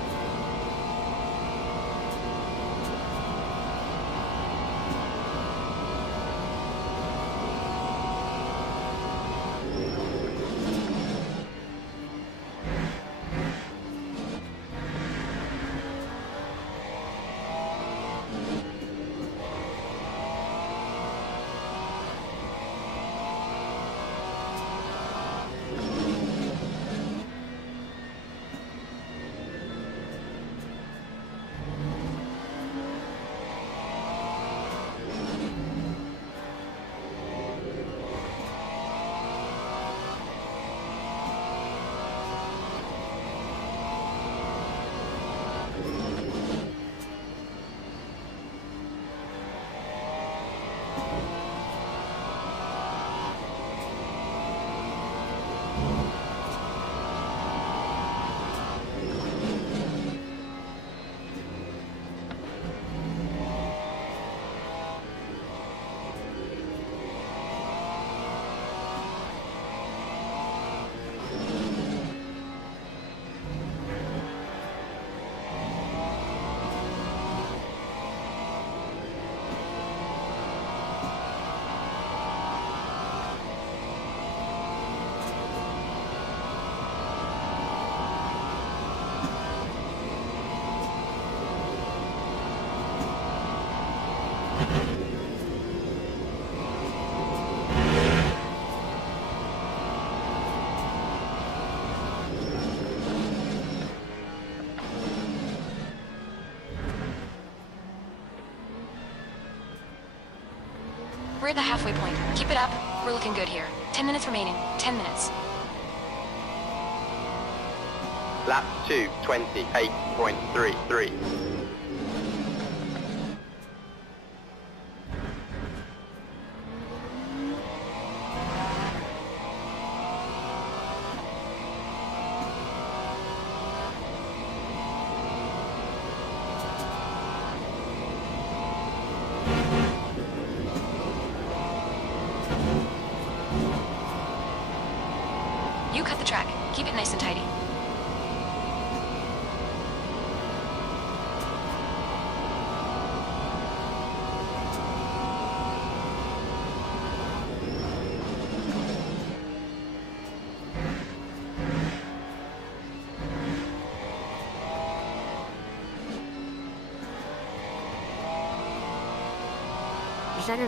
We're at the halfway point. Keep it up. We're looking good here. 10 minutes remaining. 10 minutes. Lap 2:28.33. You cut the track. Keep it nice and tidy.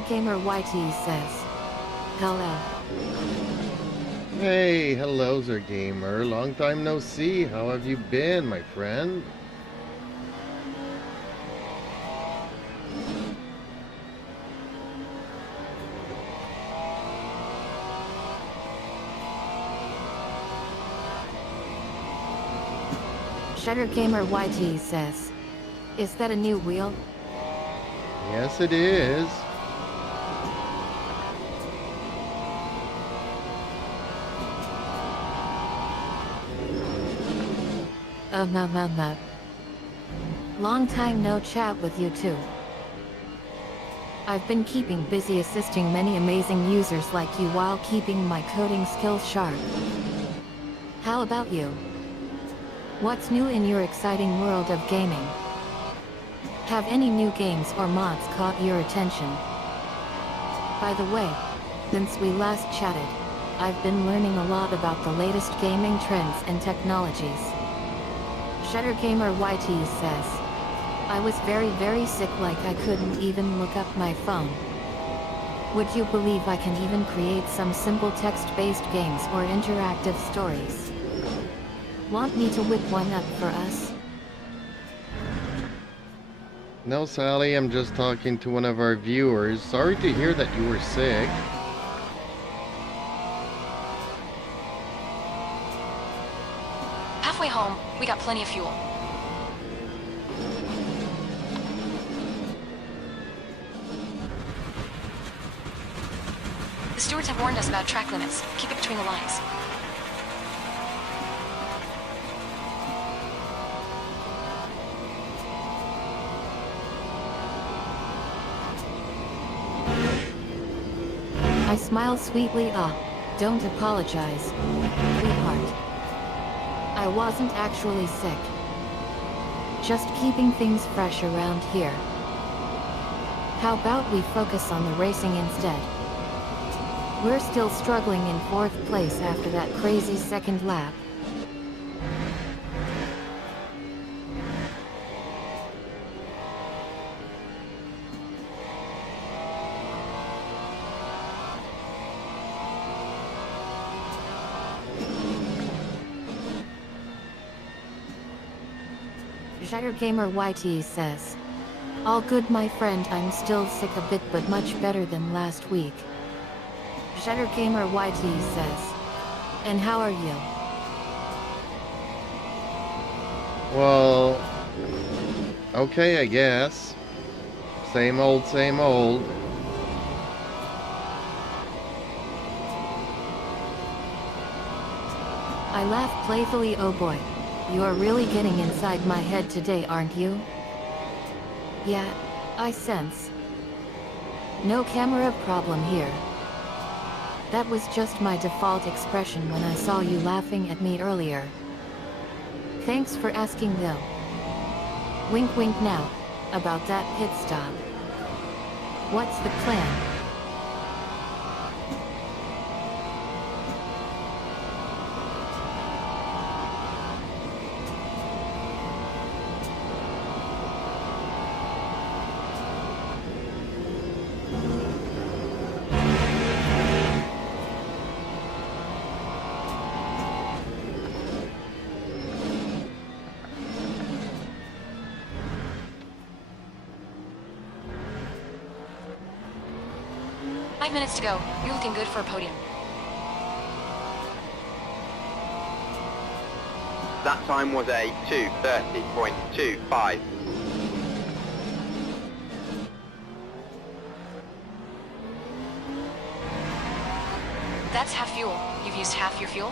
Gamer YT says, hello. Hey, hello, Gamer. Long time no see. How have you been, my friend? Gamer YT says, is that a new wheel? Yes, it is. No. Long time no chat with you too. I've been keeping busy assisting many amazing users like you while keeping my coding skills sharp. How about you? What's new in your exciting world of gaming? Have any new games or mods caught your attention? By the way, since we last chatted, I've been learning a lot about the latest gaming trends and technologies. SugarcaneDefender says, I was very sick, like I couldn't even look up my phone. Would you believe I can even create some simple text-based games or interactive stories? Want me to whip one up for us? No, Sally, I'm just talking to one of our viewers. Sorry to hear that you were sick. Halfway home, we got plenty of fuel. The stewards have warned us about track limits. Keep it between the lines. I smile sweetly. Don't apologize, sweetheart. I wasn't actually sick. Just keeping things fresh around here. How about we focus on the racing instead? We're still struggling in 4th place after that crazy second lap. SugarcaneDefender says, all good my friend, I'm still sick a bit but much better than last week. SugarcaneDefender says, and how are you? Well, okay, I guess. Same old, same old. I laugh playfully. Oh boy. You're really getting inside my head today, aren't you? Yeah, I sense. No camera problem here. That was just my default expression when I saw you laughing at me earlier. Thanks for asking though. Wink wink now, about that pit stop. What's the plan? Minutes to go. You're looking good for a podium. That time was a 2:30.25. That's half fuel. You've used half your fuel?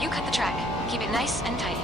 You cut the track. Keep it nice and tidy.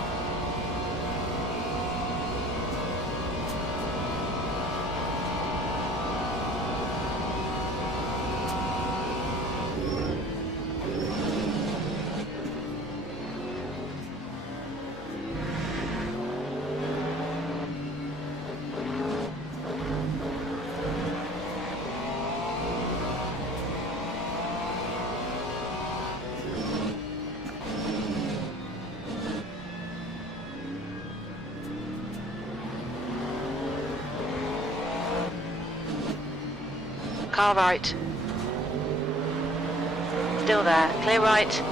Car right. Still there. Clear right.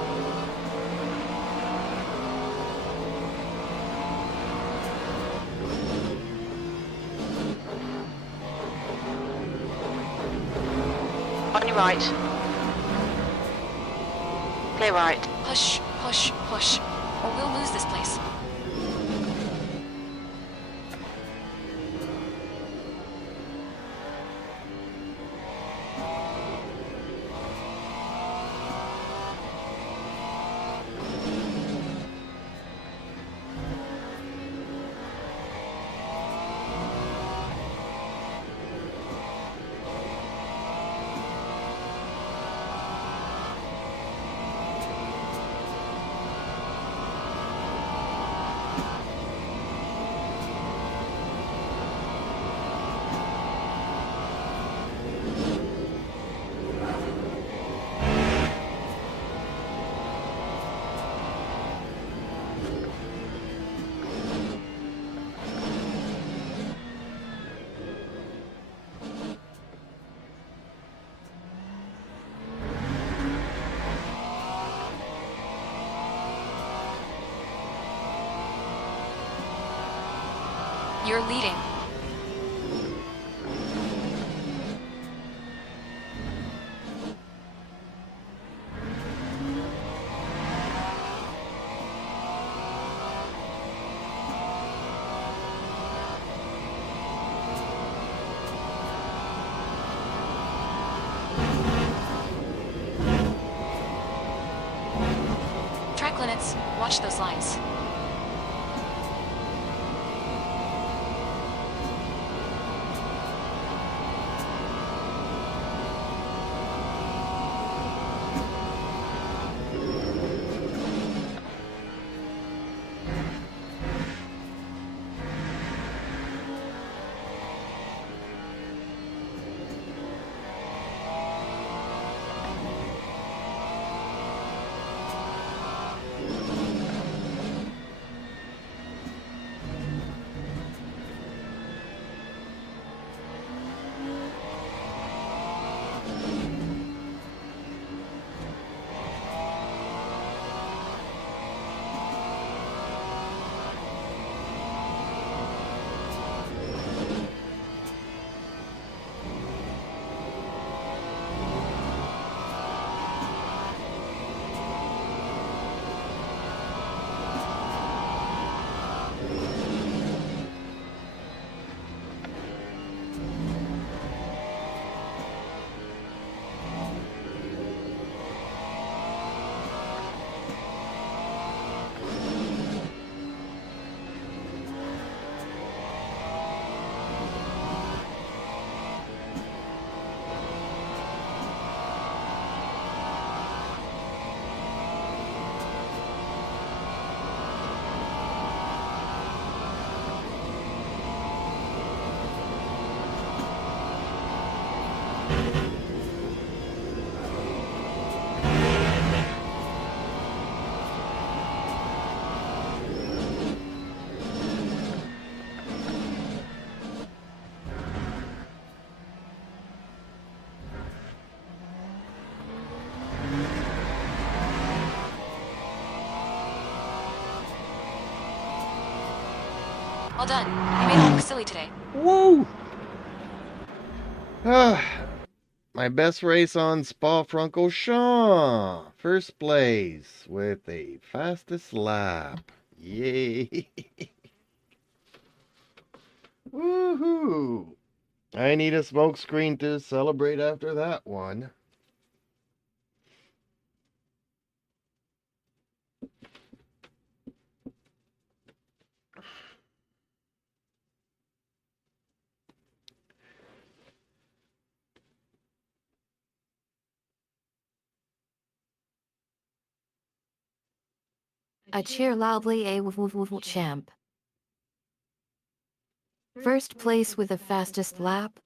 On your right. Clear right. Push, push, push, or we'll lose this place. You're leading. Track limits. Watch those lines. All done. You made it look silly today. Woo! Ah, my best race on Spa-Francorchamps. First place with the fastest lap. Yay! Woohoo! I need a smoke screen to celebrate after that one. I cheer loudly a champ. First place with the fastest lap.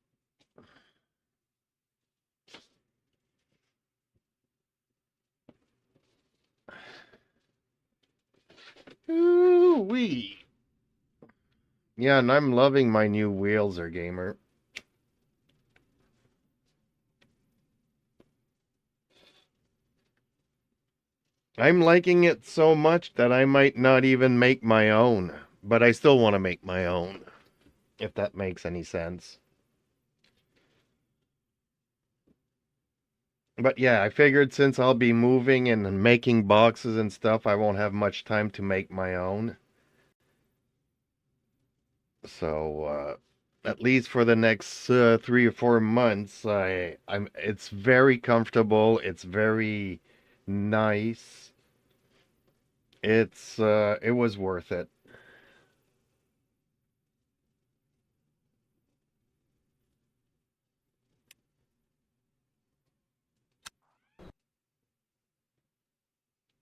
Ooh-wee. Yeah, and I'm loving my new wheels, gamer. I'm liking it so much that I might not even make my own. But I still want to make my own. If that makes any sense. But yeah, I figured since I'll be moving and making boxes and stuff, I won't have much time to make my own. So, at least for the next 3 or 4 months, it's very comfortable. It's very nice. It was worth it.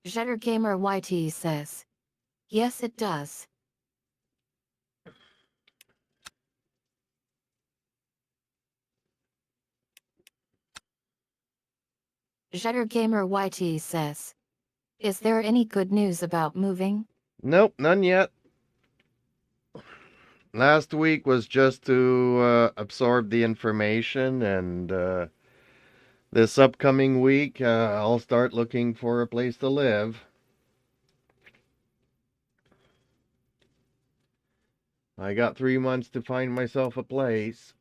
Jetter Gamer YT says, yes it does. Jetter Gamer YT says, is there any good news about moving? Nope, none yet. Last week was just to absorb the information, and this upcoming week I'll start looking for a place to live. I got 3 months to find myself a place.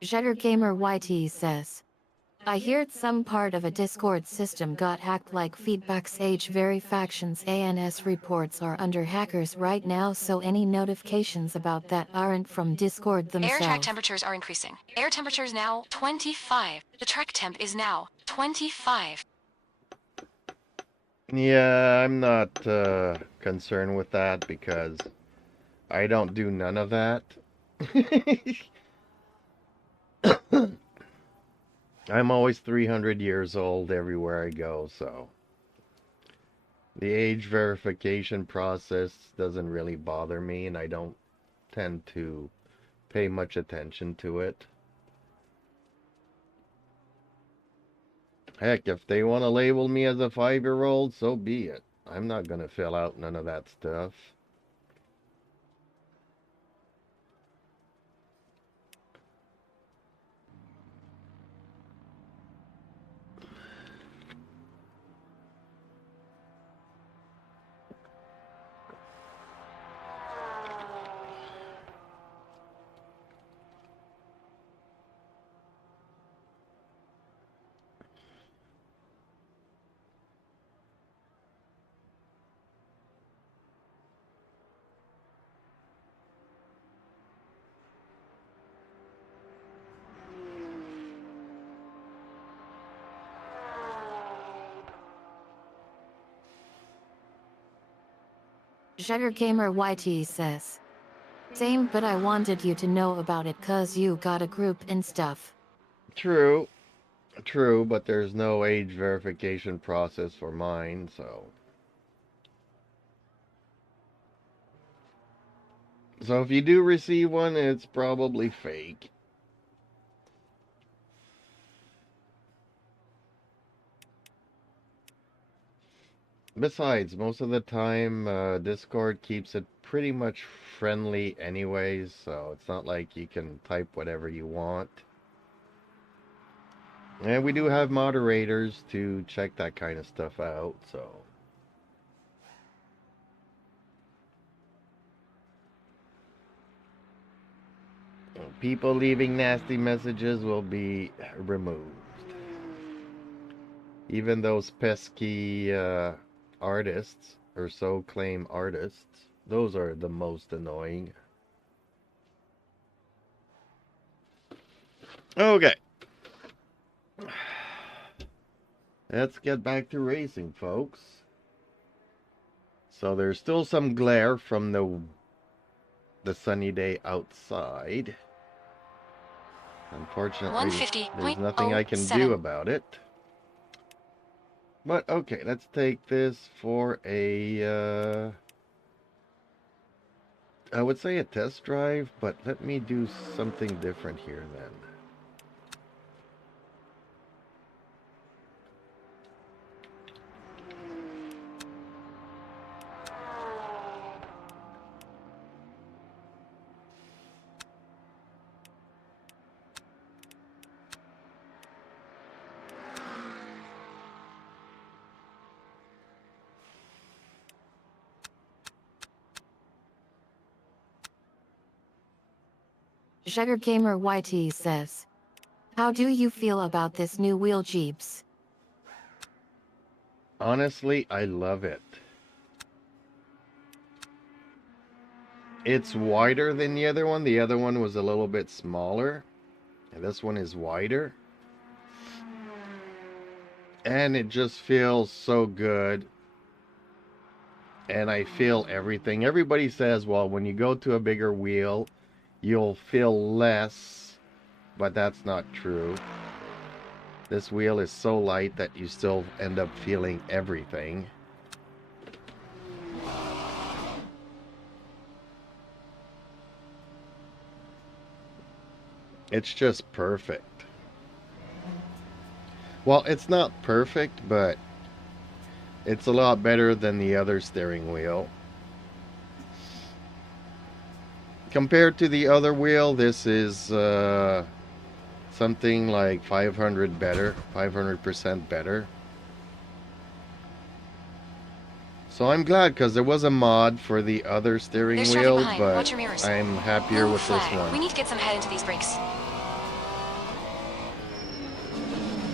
Jetter Gamer YT says, I heard some part of a Discord system got hacked like feedbacks age factions ANS reports are under hackers right now, so any notifications about that aren't from Discord Air track themselves. temperatures are increasing. Air temperature is now 25. The track temp is now 25. Yeah, I'm not concerned with that because I don't do none of that. I'm always 300 years old everywhere I go, so the age verification process doesn't really bother me, and I don't tend to pay much attention to it. Heck, if they want to label me as a 5-year-old, so be it. I'm not going to fill out none of that stuff. Jetter Gamer YT says, same, but I wanted you to know about it cause you got a group and stuff. True, true, but there's no age verification process for mine, so. So if you do receive one, it's probably fake. Besides, most of the time, Discord keeps it pretty much friendly anyways, so it's not like you can type whatever you want. And we do have moderators to check that kind of stuff out, so. People leaving nasty messages will be removed. Even those pesky artists, or so claim artists, those are the most annoying. Okay. Let's get back to racing, folks. So there's still some glare from the sunny day outside. Unfortunately, there's nothing I can do about it. But okay, let's take this for a I would say a test drive, but let me do something different here then. Gamer YT says, how do you feel about this new wheel Jeeps? Honestly, I love it. It's wider than the other one. The other one was a little bit smaller, and this one is wider. And it just feels so good. And I feel everything. Everybody says, well, when you go to a bigger wheel, you'll feel less, but that's not true. This wheel is so light that you still end up feeling everything. It's just perfect. Well, it's not perfect, but it's a lot better than the other steering wheel. Compared to the other wheel, this is something like 500% better. So I'm glad, because there was a mod for the other steering wheel, but I'm happier with this one. We need to get some head into these brakes.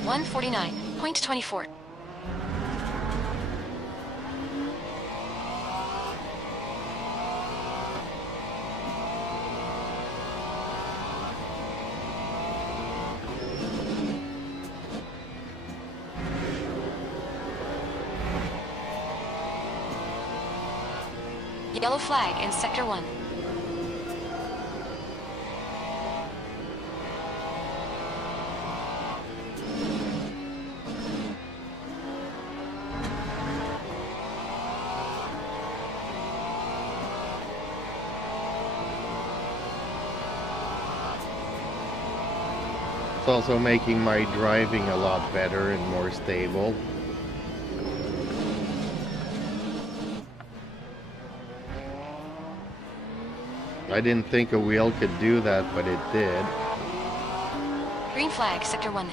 149.24. Yellow flag in Sector 1. It's also making my driving a lot better and more stable. I didn't think a wheel could do that, but it did. Green flag, Sector 1.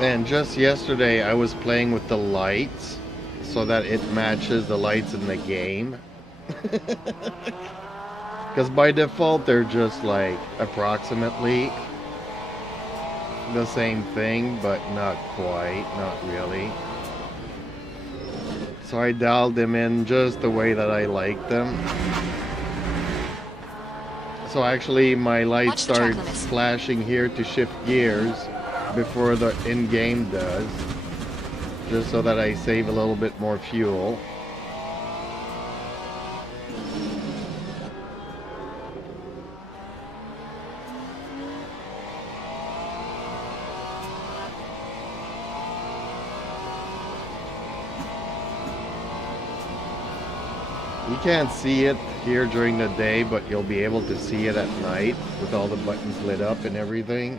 And just yesterday I was playing with the lights so that it matches the lights in the game. Because by default they're just like approximately the same thing, but not quite, not really. So I dialed them in just the way that I like them. So actually my lights start flashing here to shift gears before the in-game does, just so that I save a little bit more fuel. You can't see it here during the day, but you'll be able to see it at night with all the buttons lit up and everything.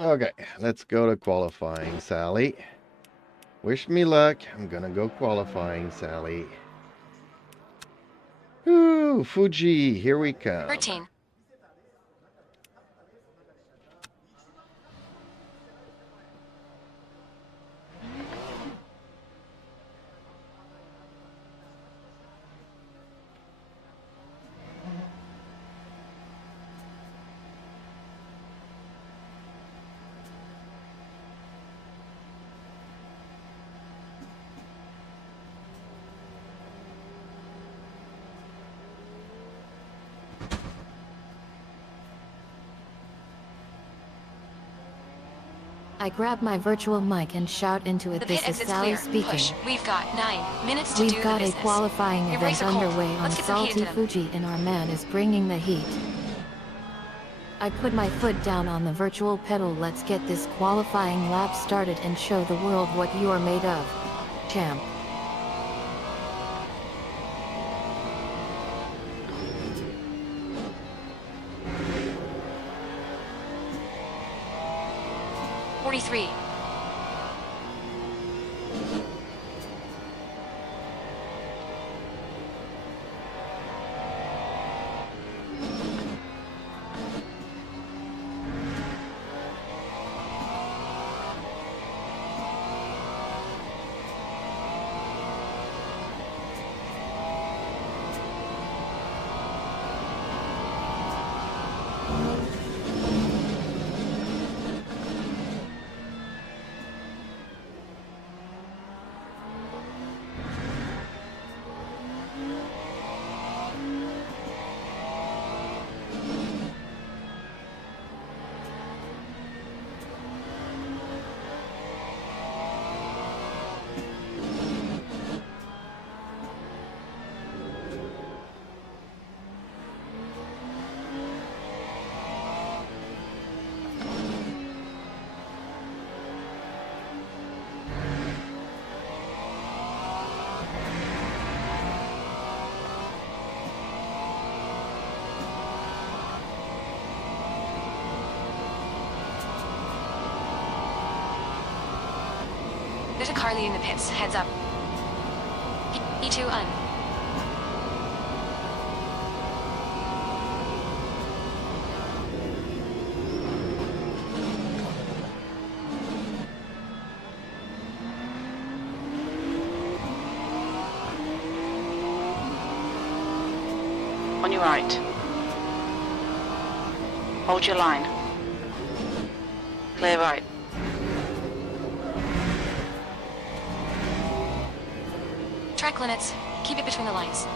Okay, let's go to qualifying, Sally. Wish me luck. I'm gonna go qualifying, Sally. Ooh, Fuji, here we come. 13. I grab my virtual mic and shout into it. The This pit is exit's Sally clear. speaking. Push. We've got 9 minutes to do We've the got a business. qualifying Your event brakes are cold. underway on Let's get some heat Salty into them. Fuji, and our man is bringing the heat. I put my foot down on the virtual pedal. Let's get this qualifying lap started and show the world what you are made of, champ. Forty-three. There's a car leading the pits. Heads up. E2 un. On your right. Hold your line. Clear right. Track limits. Keep it between the lines.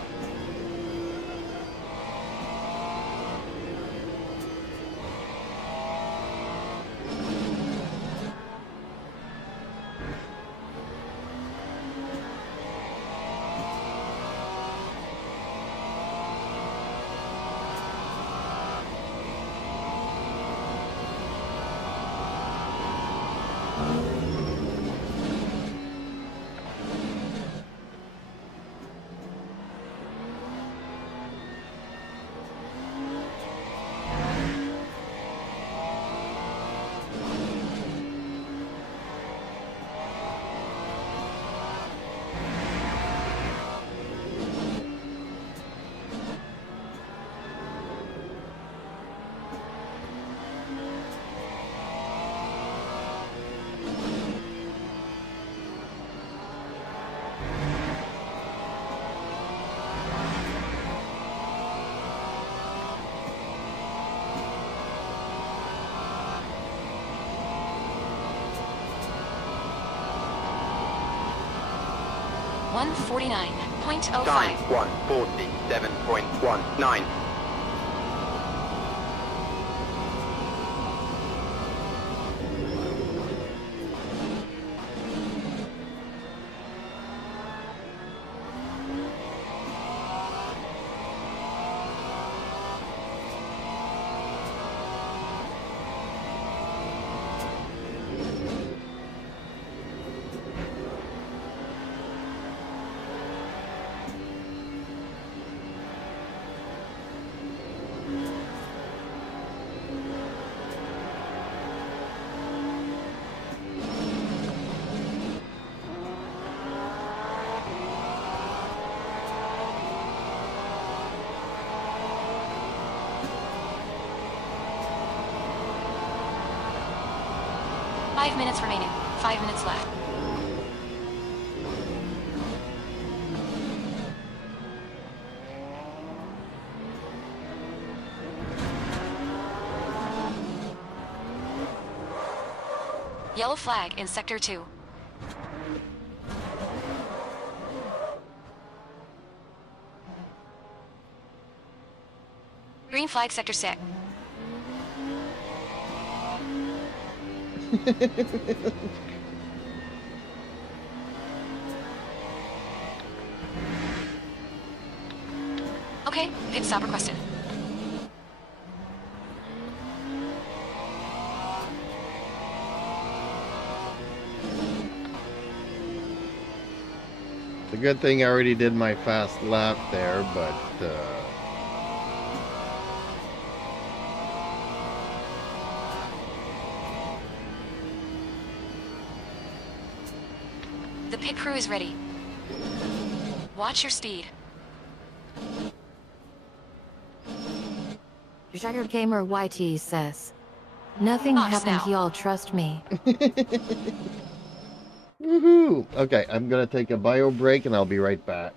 149.05. Time 1:47.19. Five minutes remaining. 5 minutes left. Yellow flag in Sector 2. Green flag Sector 6. Okay, pit stop requested. It's a good thing I already did my fast lap there, but The pit crew is ready. Watch your speed. Sugar Gamer YT says, nothing Off happened, now. y'all trust me. woohoo! Okay, I'm gonna take a bio break and I'll be right back.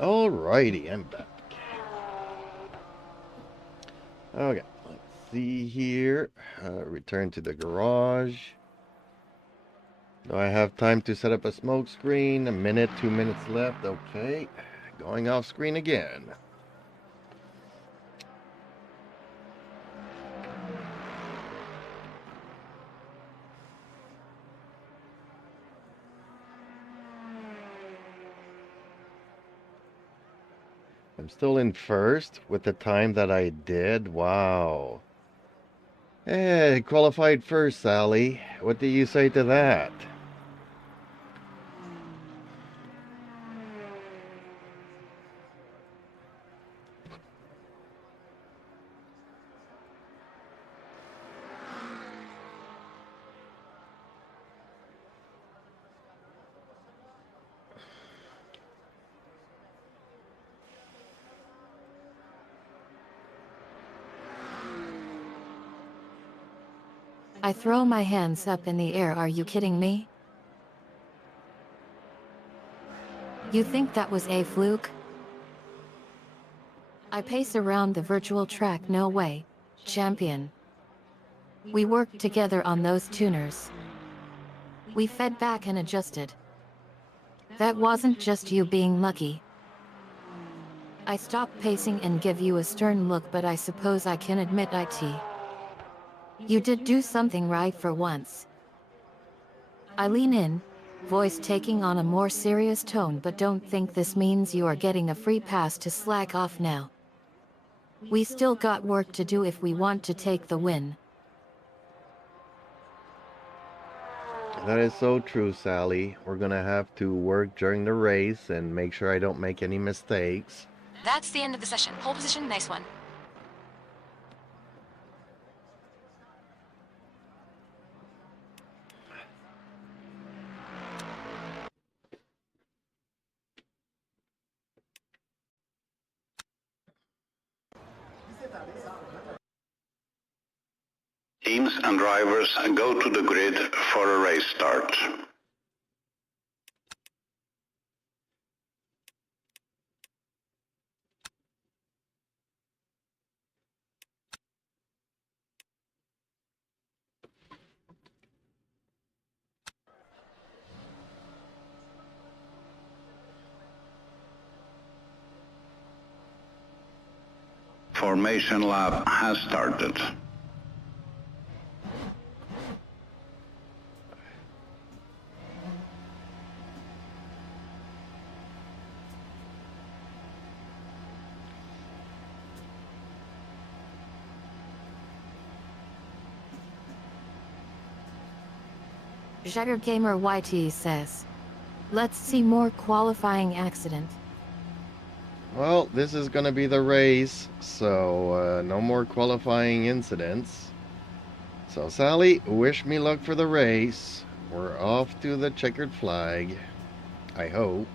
Alrighty, I'm back. Okay, let's see here. Return to the garage. Do I have time to set up a smoke screen? A minute, 2 minutes left. Okay, going off screen again. I'm still in first with the time that I did. Wow. Hey, qualified first, Sally. What do you say to that? I throw my hands up in the air. Are you kidding me? You think that was a fluke? I pace around the virtual track. No way, champion. We worked together on those tuners. We fed back and adjusted. That wasn't just you being lucky. I stop pacing and give you a stern look, but I suppose I can admit you did do something right for once. I lean in, voice taking on a more serious tone, but don't think this means you are getting a free pass to slack off now. We still got work to do if we want to take the win. That is so true, Sally. We're gonna have to work during the race and make sure I don't make any mistakes. That's the end of the session. Pole position, nice one. Teams and drivers go to the grid for a race start. Formation lap has started. Gamer YT says, let's see more qualifying accident. Well, this is gonna be the race, so no more qualifying incidents. So Sally, wish me luck for the race. We're off to the checkered flag, I hope.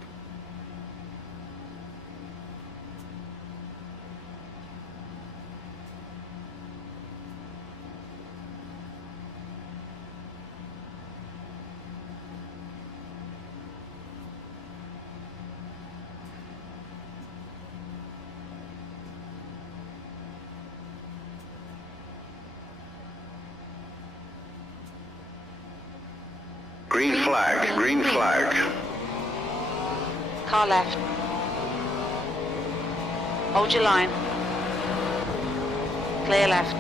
Green flag, green flag. Car left. Hold your line. Clear left.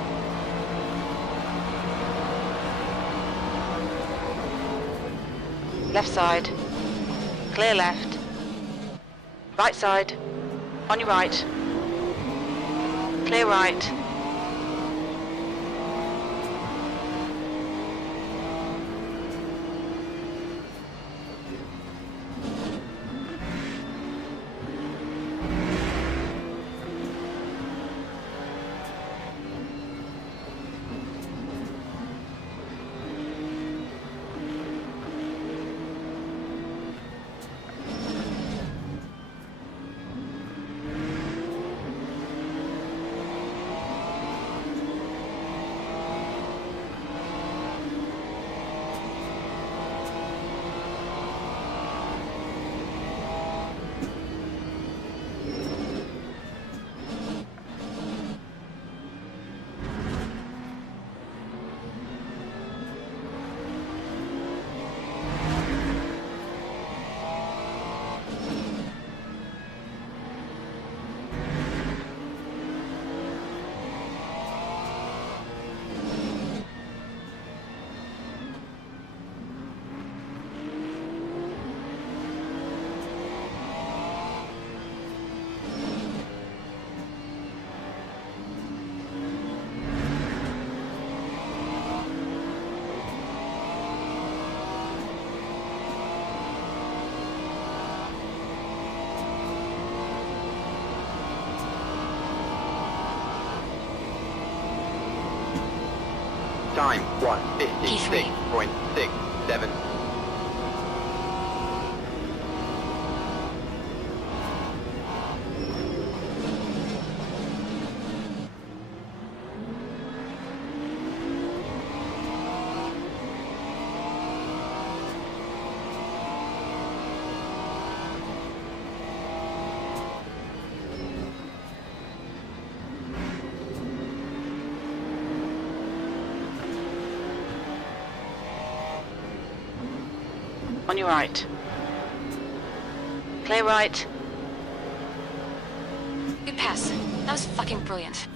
Left side. Clear left. Right side. On your right. Clear right. Time 1:56.67. On your right. Clear right. Good pass. That was fucking brilliant.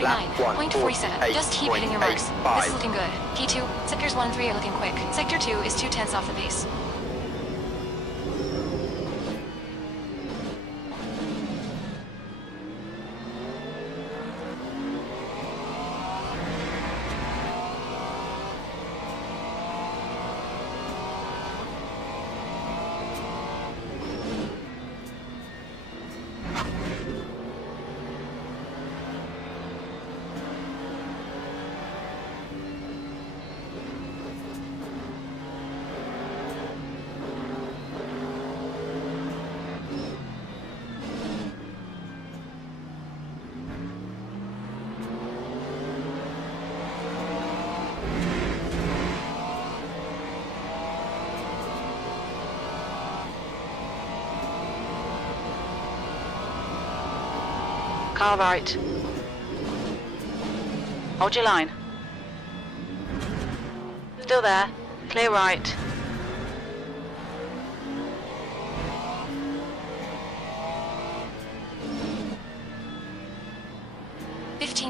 Lap 149.47. Just keep hitting your marks. This 148.85. is looking good. P2, sectors 1 and 3 are looking quick. Sector 2 is 2/10 off the pace. Car right. Hold your line. Still there. Clear right.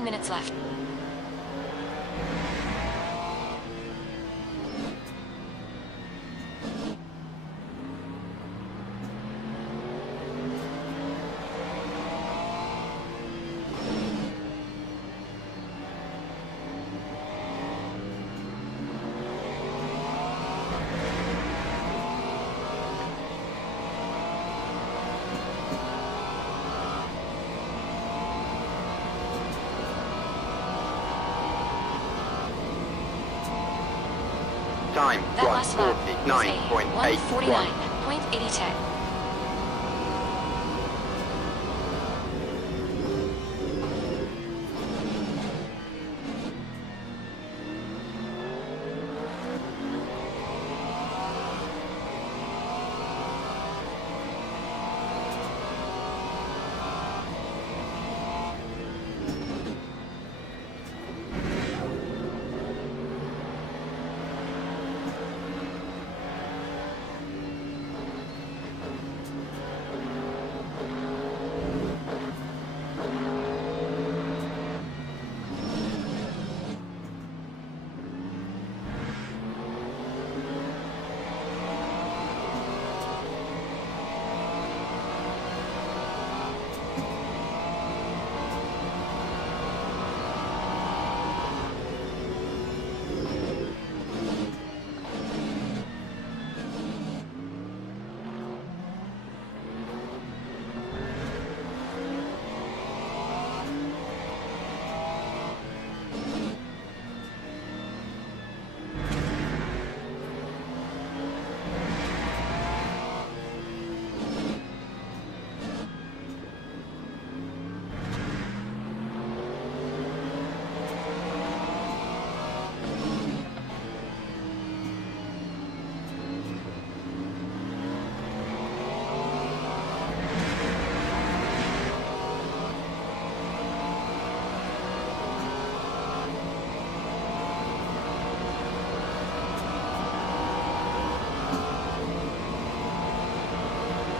Minutes left. Time That last lap was a 149.81. 149.8010.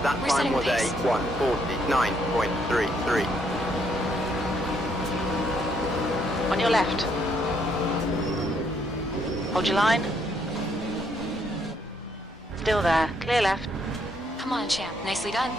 That We're time setting was a pace. 149.33. On your left. Hold your line. Still there. Clear left. Come on, champ. Nicely done.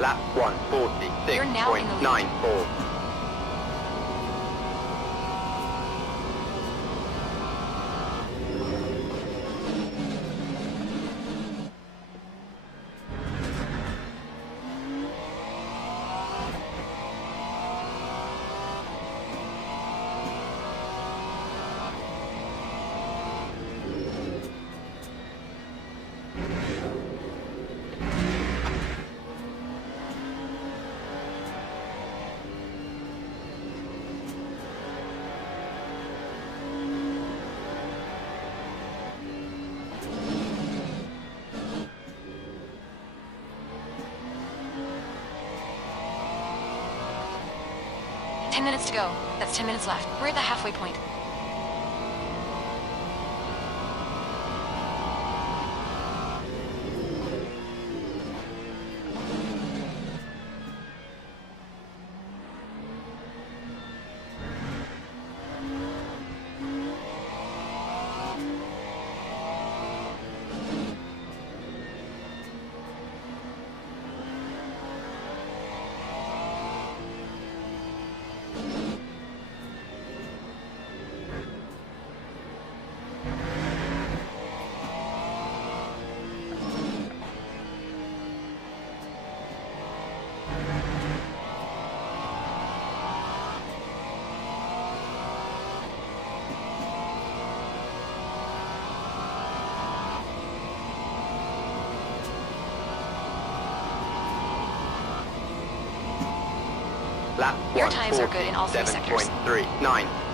Lap You're now in the lead. 146.94. Ten minutes to go. That's 10 minutes left. We're at the halfway point. Lap Your times are good in all three sectors. 147.39.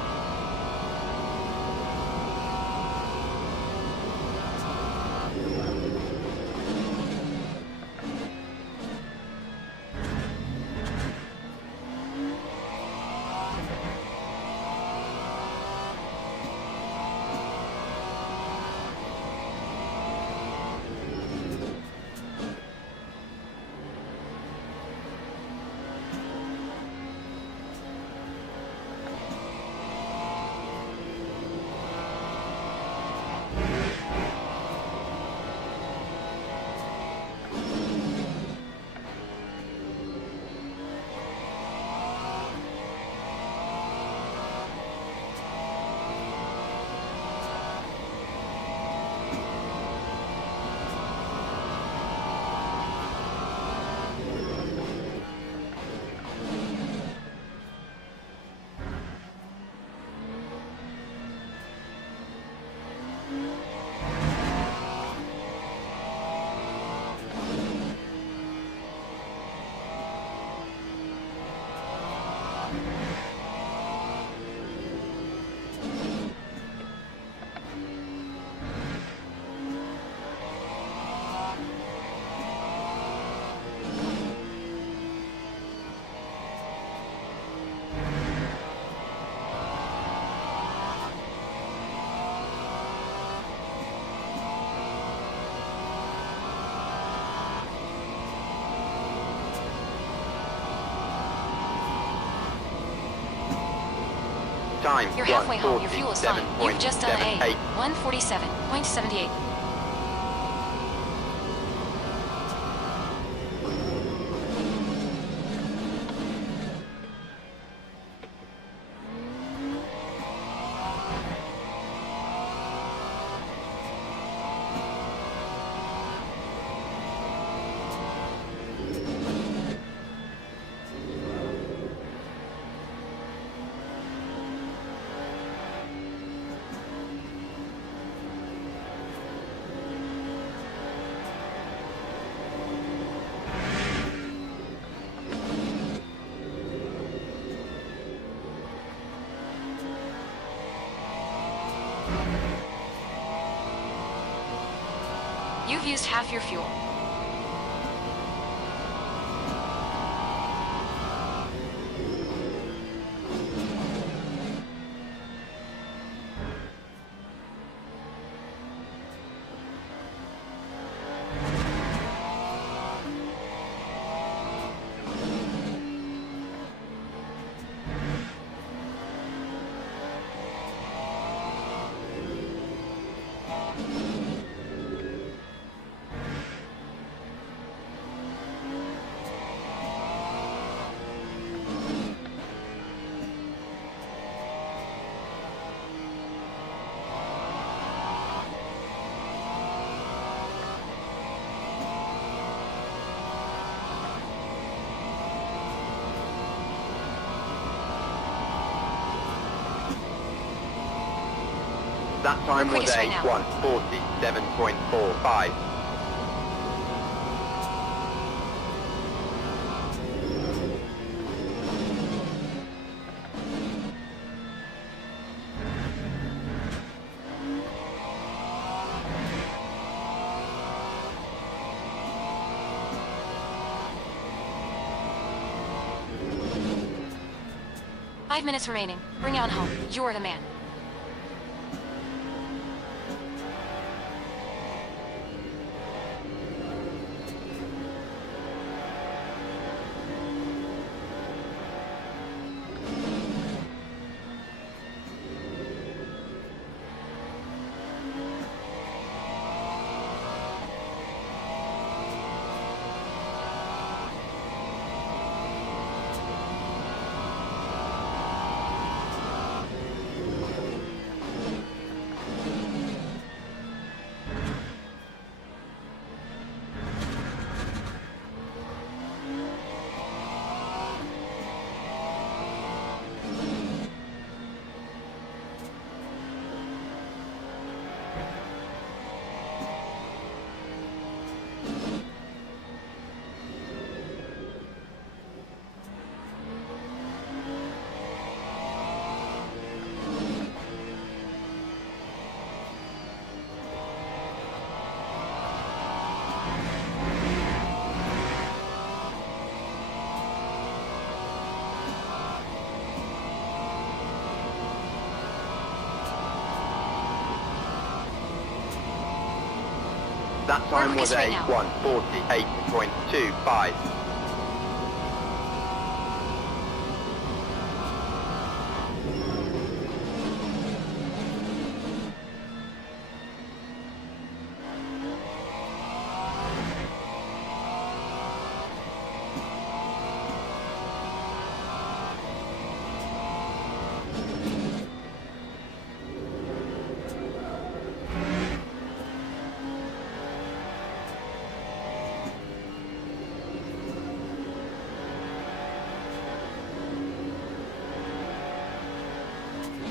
Time. You're halfway home. Your fuel is fine. You've just done a 147.78. You've used half your fuel. That time We're was quickest a right now. 147.45. Five minutes remaining. Bring it on home. You're the man. That time was quickest a right now. 148.25.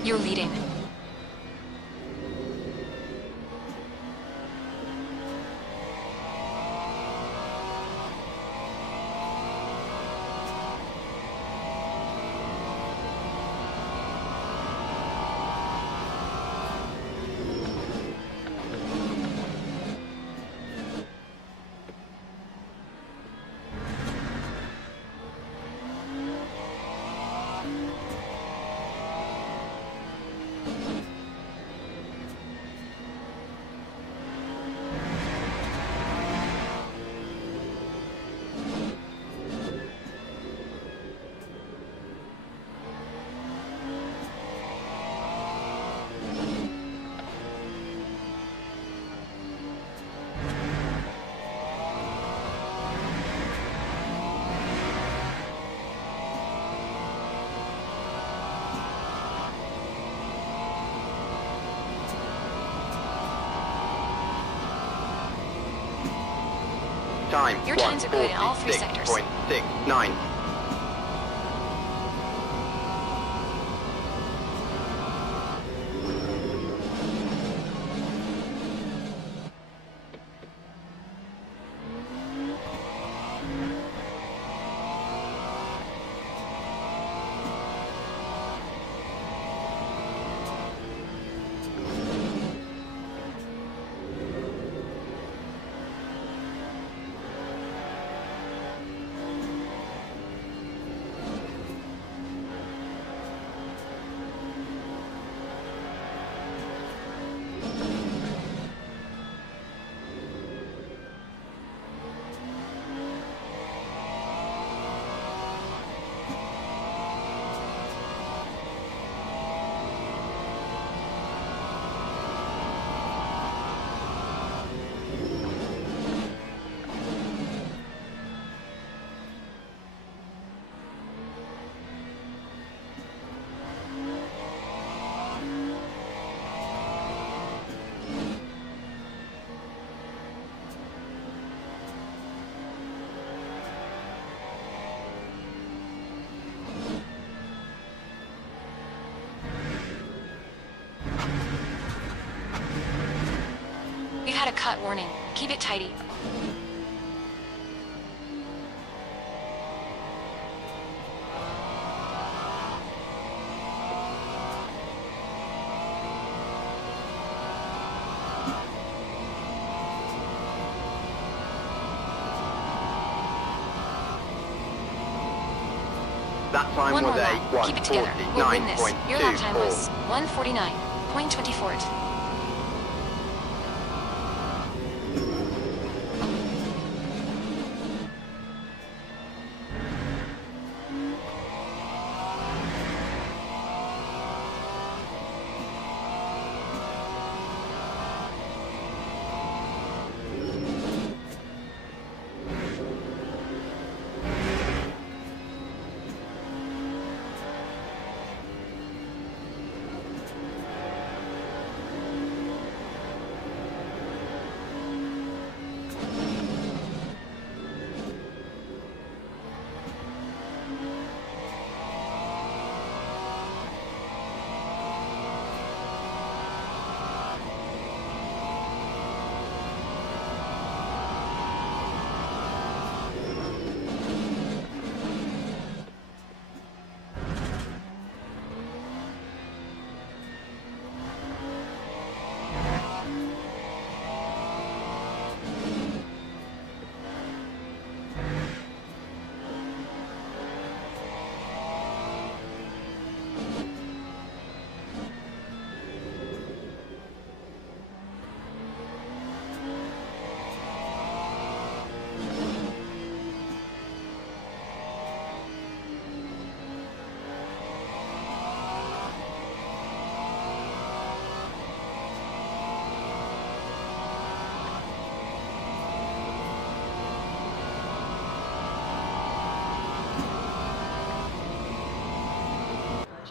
You're leading. Time. Your times are good in all three sectors. 1:46.69. We had a cut warning. Keep it tidy. That time One more was lap. a Keep it together. We'll win this. Your lap time was 1:49.24.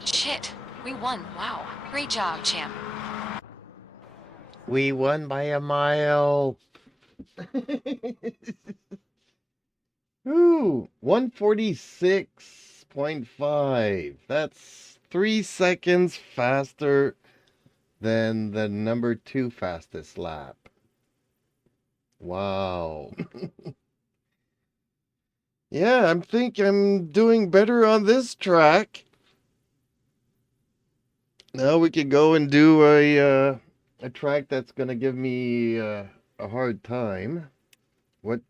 Shit. We won. Wow. Great job, champ. We won by a mile. Ooh, 146.5. That's 3 seconds faster than the number 2 fastest lap. Wow. Yeah, I think I'm doing better on this track. Now we could go and do a track that's gonna give me a hard time. What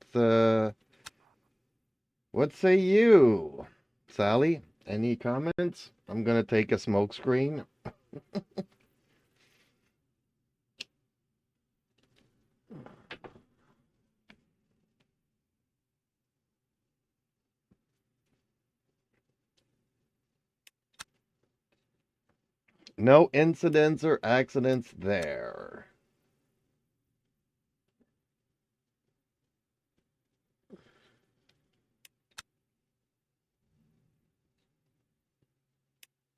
say you, Sally? Any comments? I'm gonna take a smoke screen. No incidents or accidents there.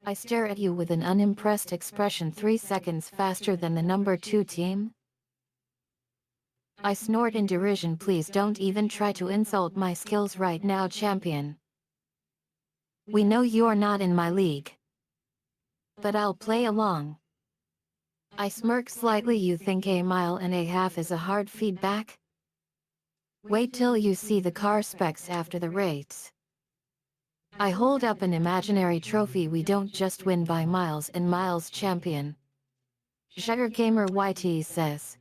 I stare at you with an unimpressed expression 3 seconds faster than the number 2 team. I snort in derision. Please don't even try to insult my skills right now, champion. We know you're not in my league. But I'll play along. I smirk slightly. You think a mile and a half is a hard feedback? Wait till you see the car specs after the race. I hold up an imaginary trophy. We don't just win by miles and miles, champion. Sugargamer YT says.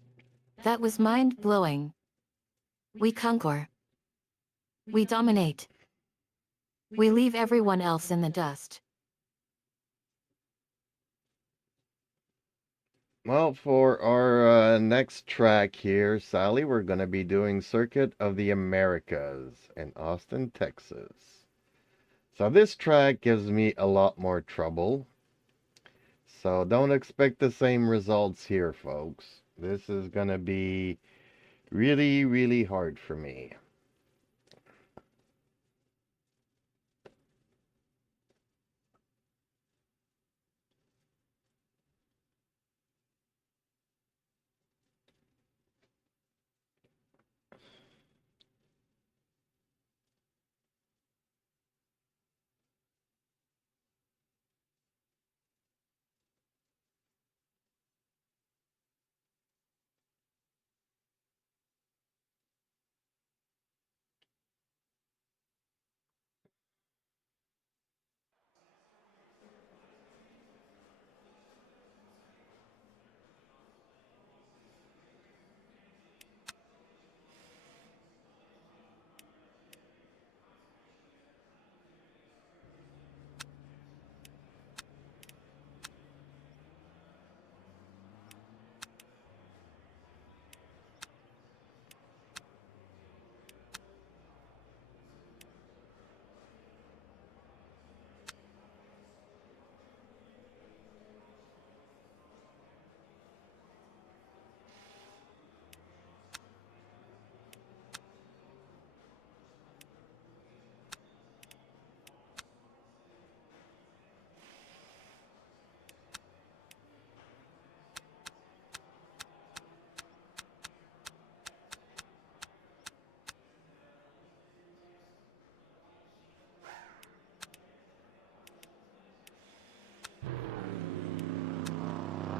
That was mind-blowing. We conquer. We dominate. We leave everyone else in the dust. Well, for our next track here, Sally, we're going to be doing Circuit of the Americas in Austin, Texas. So this track gives me a lot more trouble. So don't expect the same results here, folks. This is going to be really, really hard for me.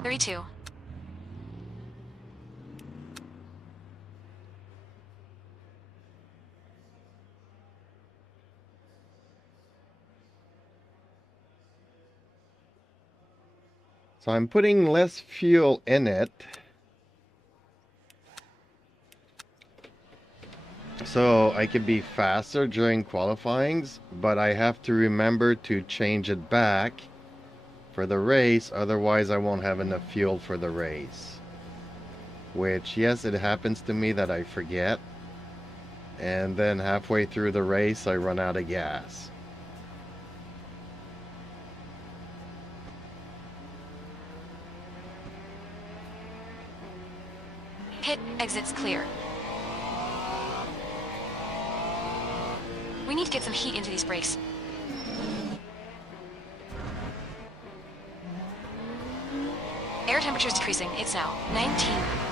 $32. So I'm putting less fuel in it. So I can be faster during qualifyings, but I have to remember to change it back for the race, otherwise I won't have enough fuel for the race. Which, yes, it happens to me that I forget. And then halfway through the race, I run out of gas. Pit exits clear. We need to get some heat into these brakes. Air temperature is decreasing. It's now 19.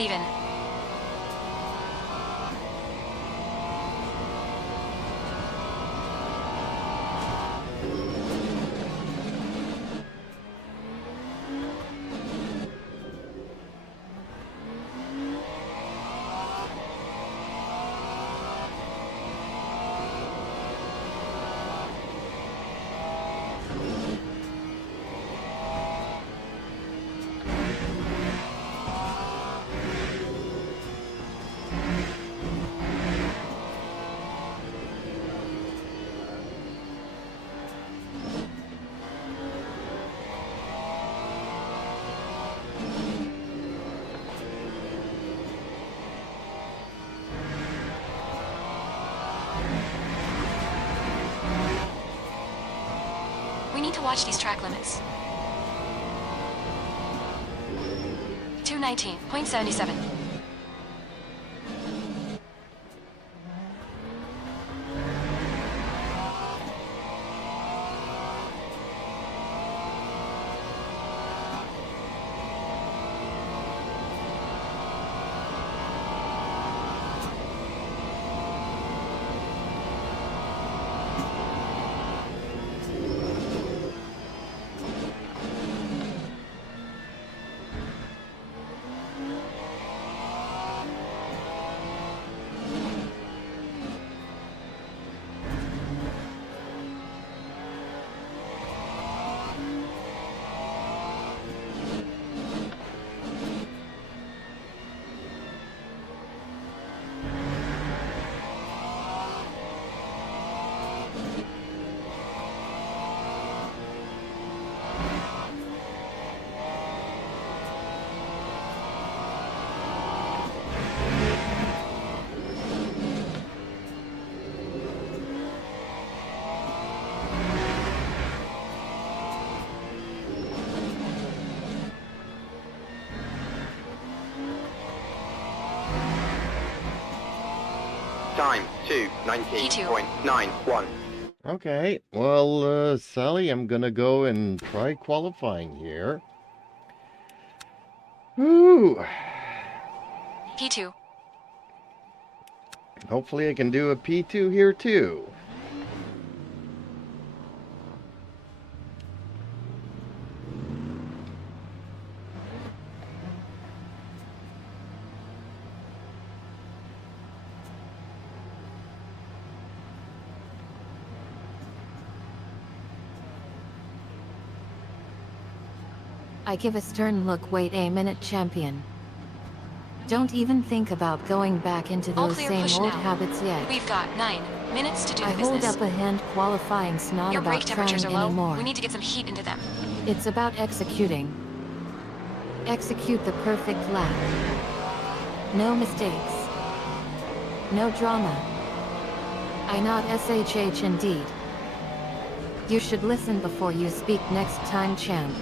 even. We need to watch these track limits. 219.77. Time 2:19.91. Okay, well, Sally, I'm gonna go and try qualifying here. Whew. P2. Hopefully I can do a P2 here too. I give a stern look. Wait a minute, champion. Don't even think about going back into All those clear, same push old now. habits yet. We've got 9 minutes to do I the hold business. up a hand. Qualifying's not Your about brake temperatures trying are low. anymore. We need to get some heat into them. It's about executing. Execute the perfect lap. No mistakes. No drama. I not SHH indeed. You should listen before you speak next time, champ.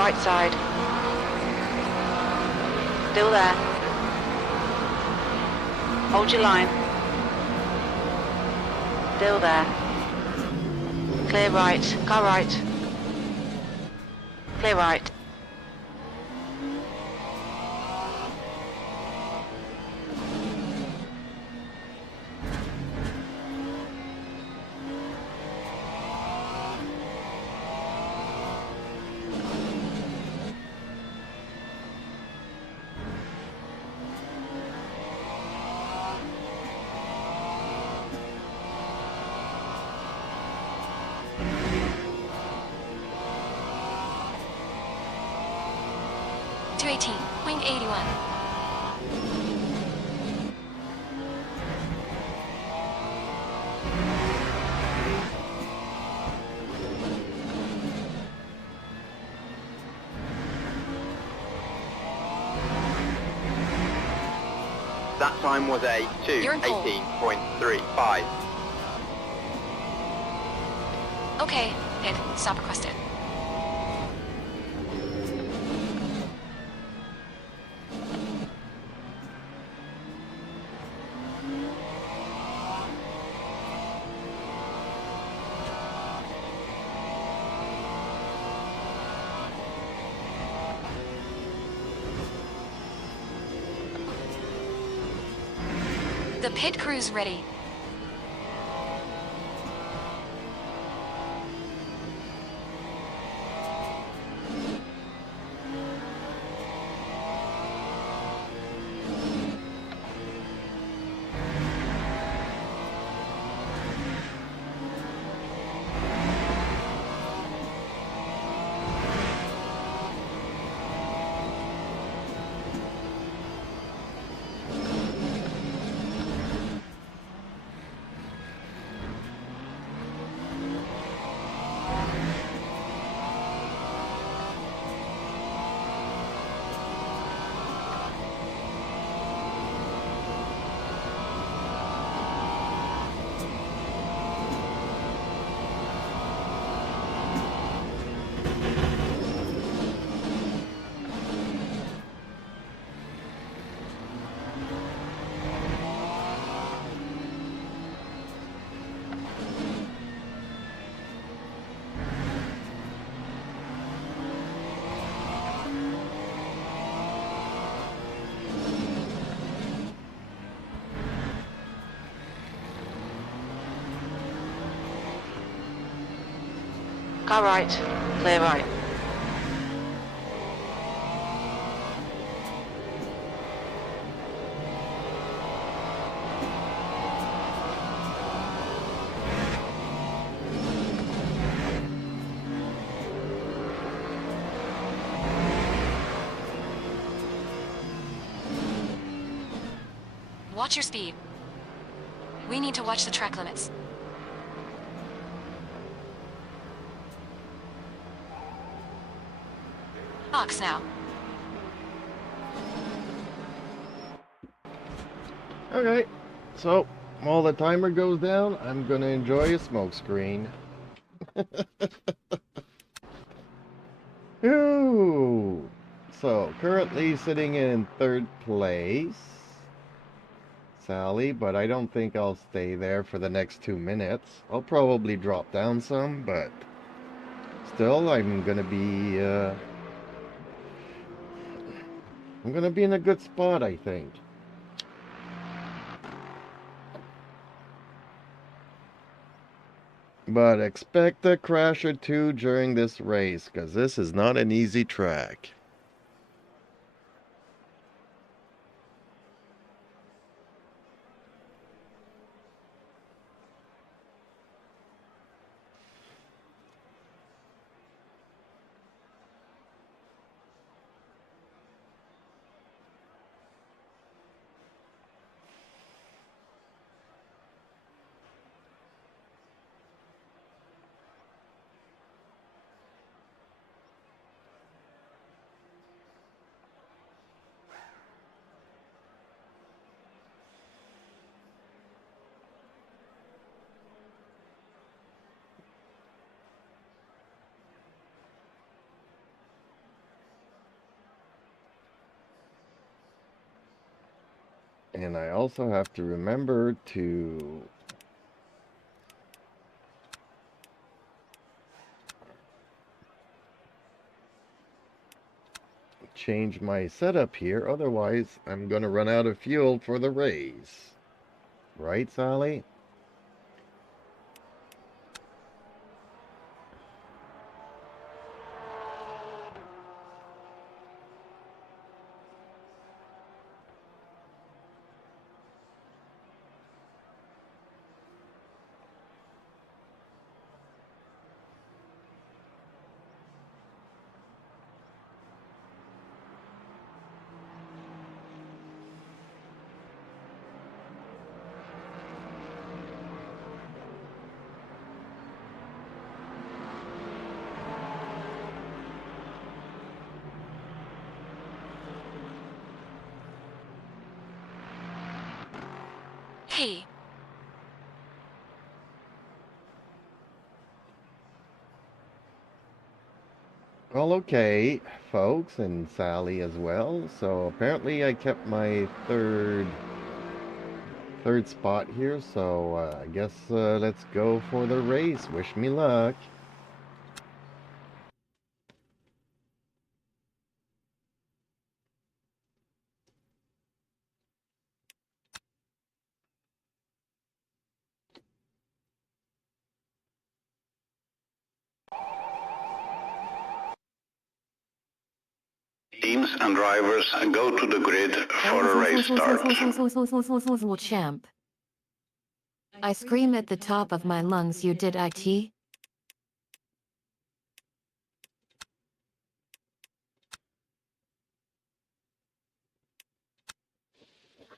Right side. Still there. Hold your line. Still there. Clear right. Car right. Clear right. Two 18.81. That time was a You're in pole. 2:18.35. Okay, hit. Stop requested. The pit crew's ready. Car right. Clear right. Watch your speed. We need to watch the track limits. Box now. Okay, so while the timer goes down, I'm gonna enjoy a smoke screen. Ooh. So currently sitting in third place, Sally, but I don't think I'll stay there for the next 2 minutes. I'll probably drop down some, but still, I'm gonna be in a good spot, I think. But expect a crash or two during this race, because this is not an easy track. And I also have to remember to change my setup here, otherwise I'm gonna run out of fuel for the race. Right, Sally? Hey, Well, okay, folks, and Sally as well. So apparently I kept my third spot here. So I guess let's go for the race. Wish me luck. Teams and drivers go to the grid for a race start. Champ. I scream at the top of my lungs, you did it?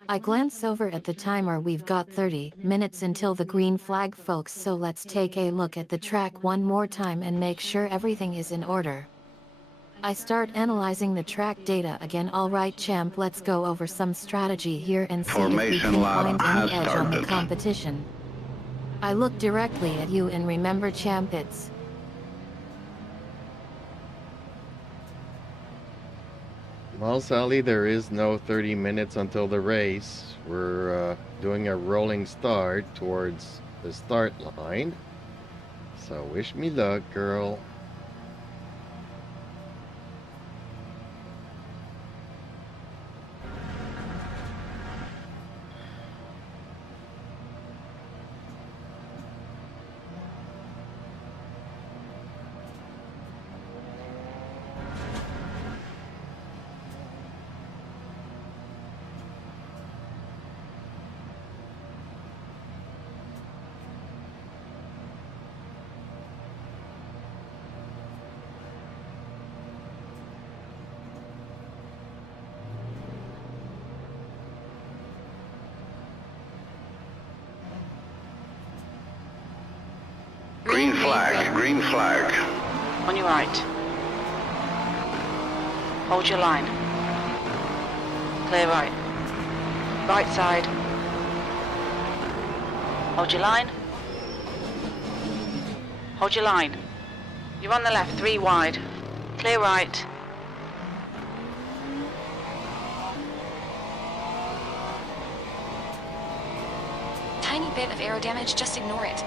I glance over at the timer. We've got 30 minutes until the green flag, folks, so let's take a look at the track one more time and make sure everything is in order. I start analyzing the track data again. Alright champ, let's go over some strategy here and see if we Formation can lap find any has edge on the started. competition. I look directly at you and remember champ, it's Well, Sally, there is no 30 minutes until the race. We're doing a rolling start towards the start line. So wish me luck, girl. Green flag, green flag. On your right. Hold your line. Clear right. Right side. Hold your line. Hold your line. You're on the left, 3 wide. Clear right. tiny bit of aero damage, just ignore it.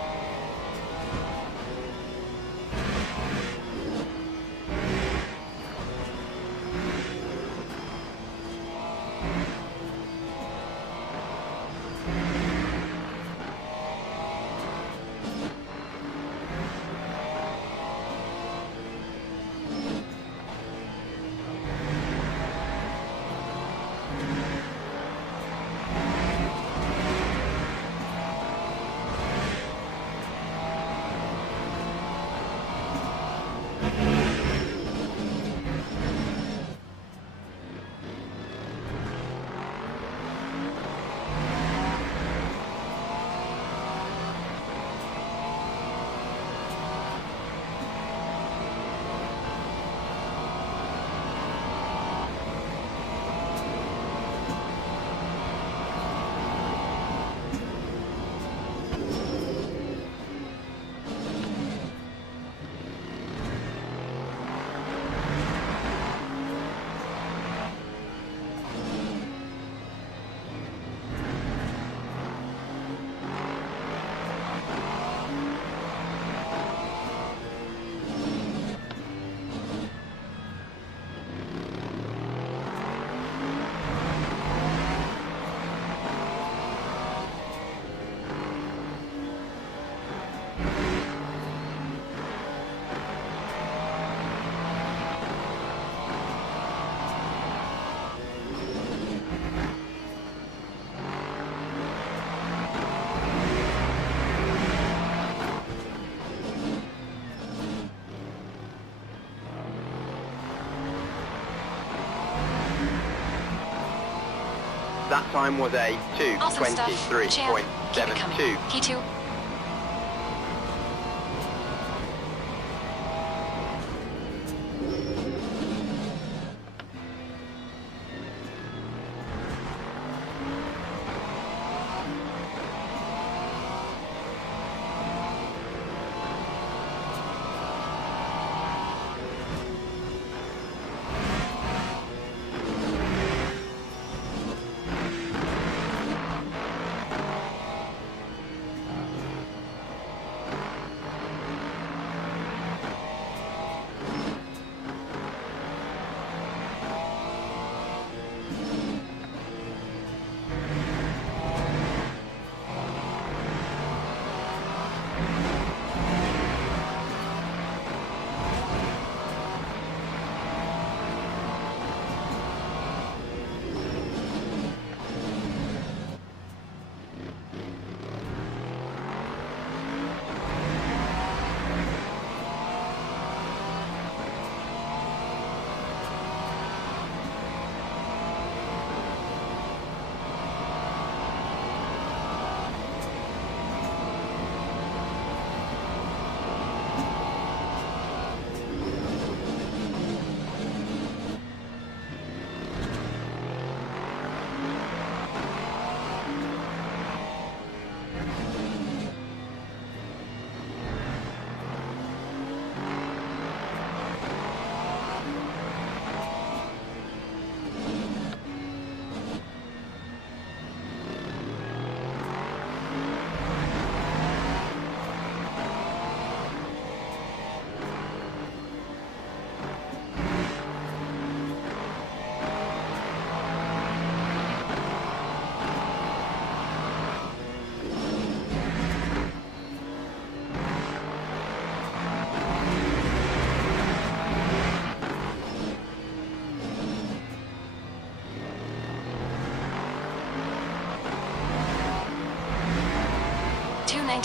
That time was a Awesome stuff. Champ, keep it coming. 2:23.72. P2.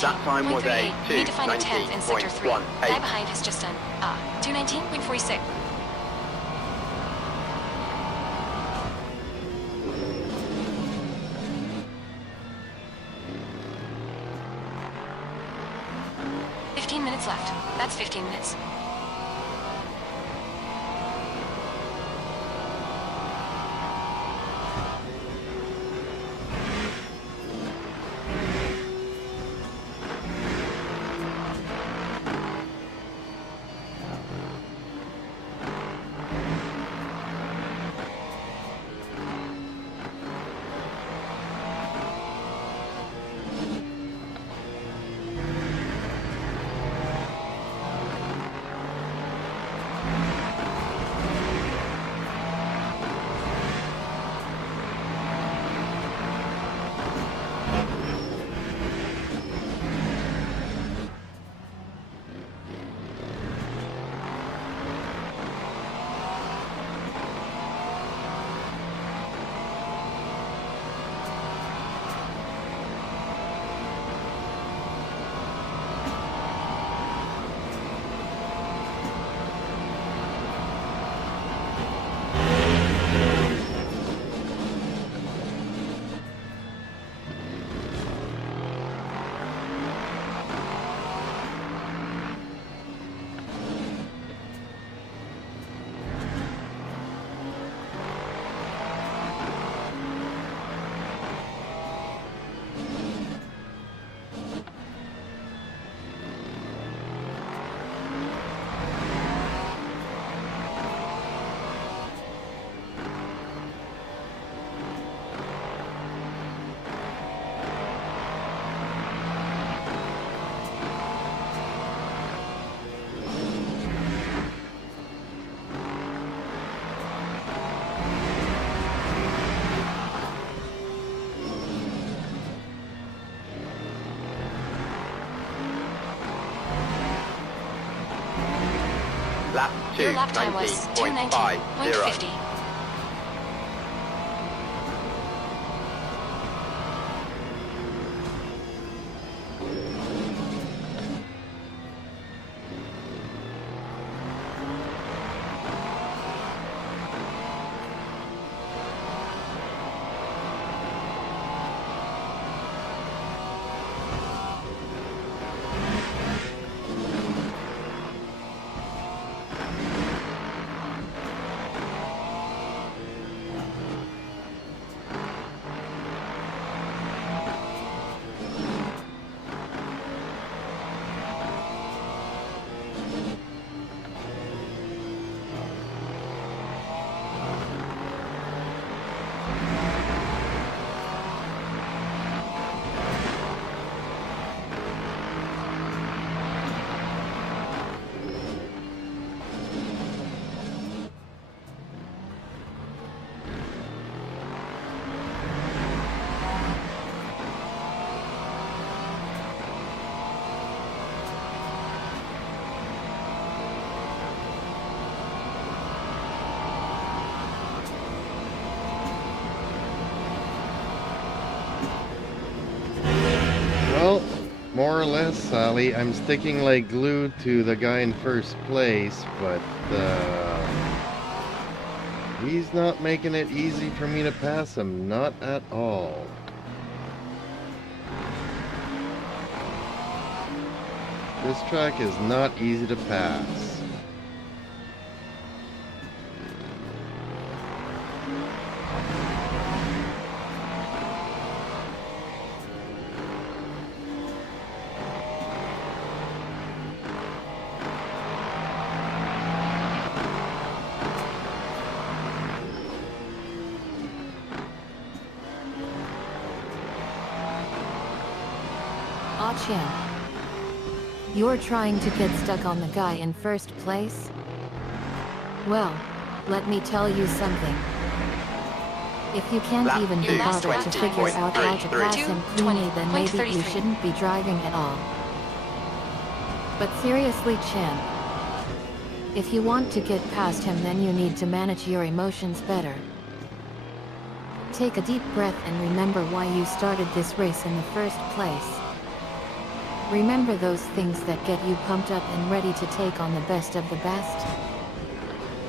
That time was a 2:19.38. Need to find a 10th in sector 3. 2:19.18. Guy behind has just done 2:19.46. Minutes left. That's 15 minutes. Lap Your lap time was 2:19.50. 2:19.50. or less, Sally. I'm sticking like glue to the guy in first place, but he's not making it easy for me to pass him. Not at all. This track is not easy to pass. Aw, champ. You're trying to get stuck on the guy in first place? Well, let me tell you something. If you can't Lap even be two, bothered to figure out how to 20.33. pass him cleanly, then maybe you 2:20.33. shouldn't be driving at all. But seriously, champ. If you want to get past him, then you need to manage your emotions better. Take a deep breath and remember why you started this race in the first place. Remember those things that get you pumped up and ready to take on the best of the best?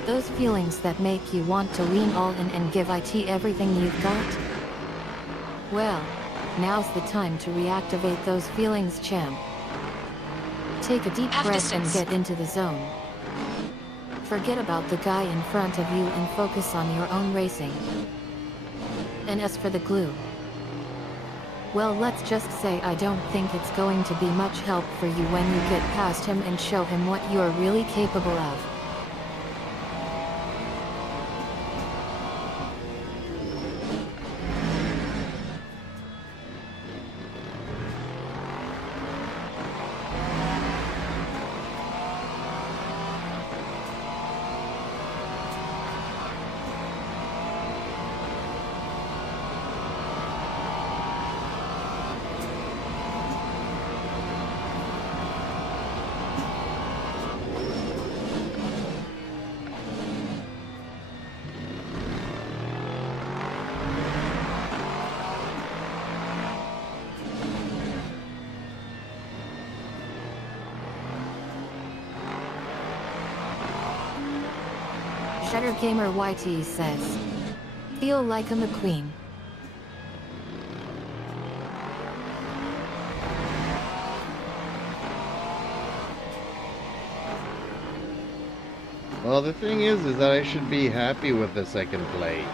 Those feelings that make you want to lean all in and give it everything you've got? Well, now's the time to reactivate those feelings, champ. Take a deep Half breath and distance. get into the zone. Forget about the guy in front of you and focus on your own racing. And as for the glue, well, let's just say I don't think it's going to be much help for you when you get past him and show him what you're really capable of. Shutter Gamer YT says, "Feel like a McQueen." Well, the thing is that I should be happy with the second place.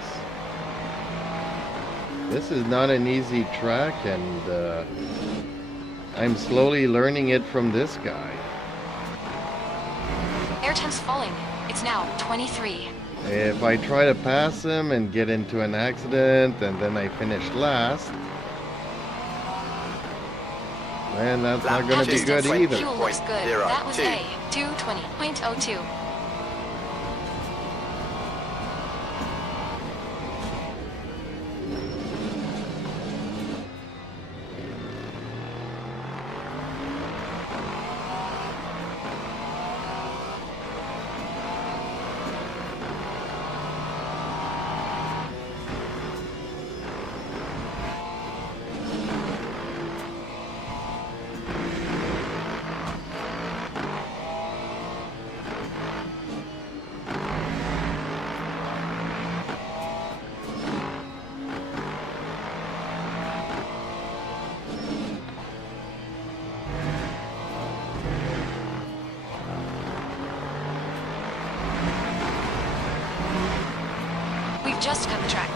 This is not an easy track, and I'm slowly learning it from this guy. Air temp's falling. It's now 23. If I try to pass him and get into an accident and then I finish last, man, that's Lap not going to be good distance, either. Fuel looks good. 0.02. That was A. 2:20.02. We've just cut the track.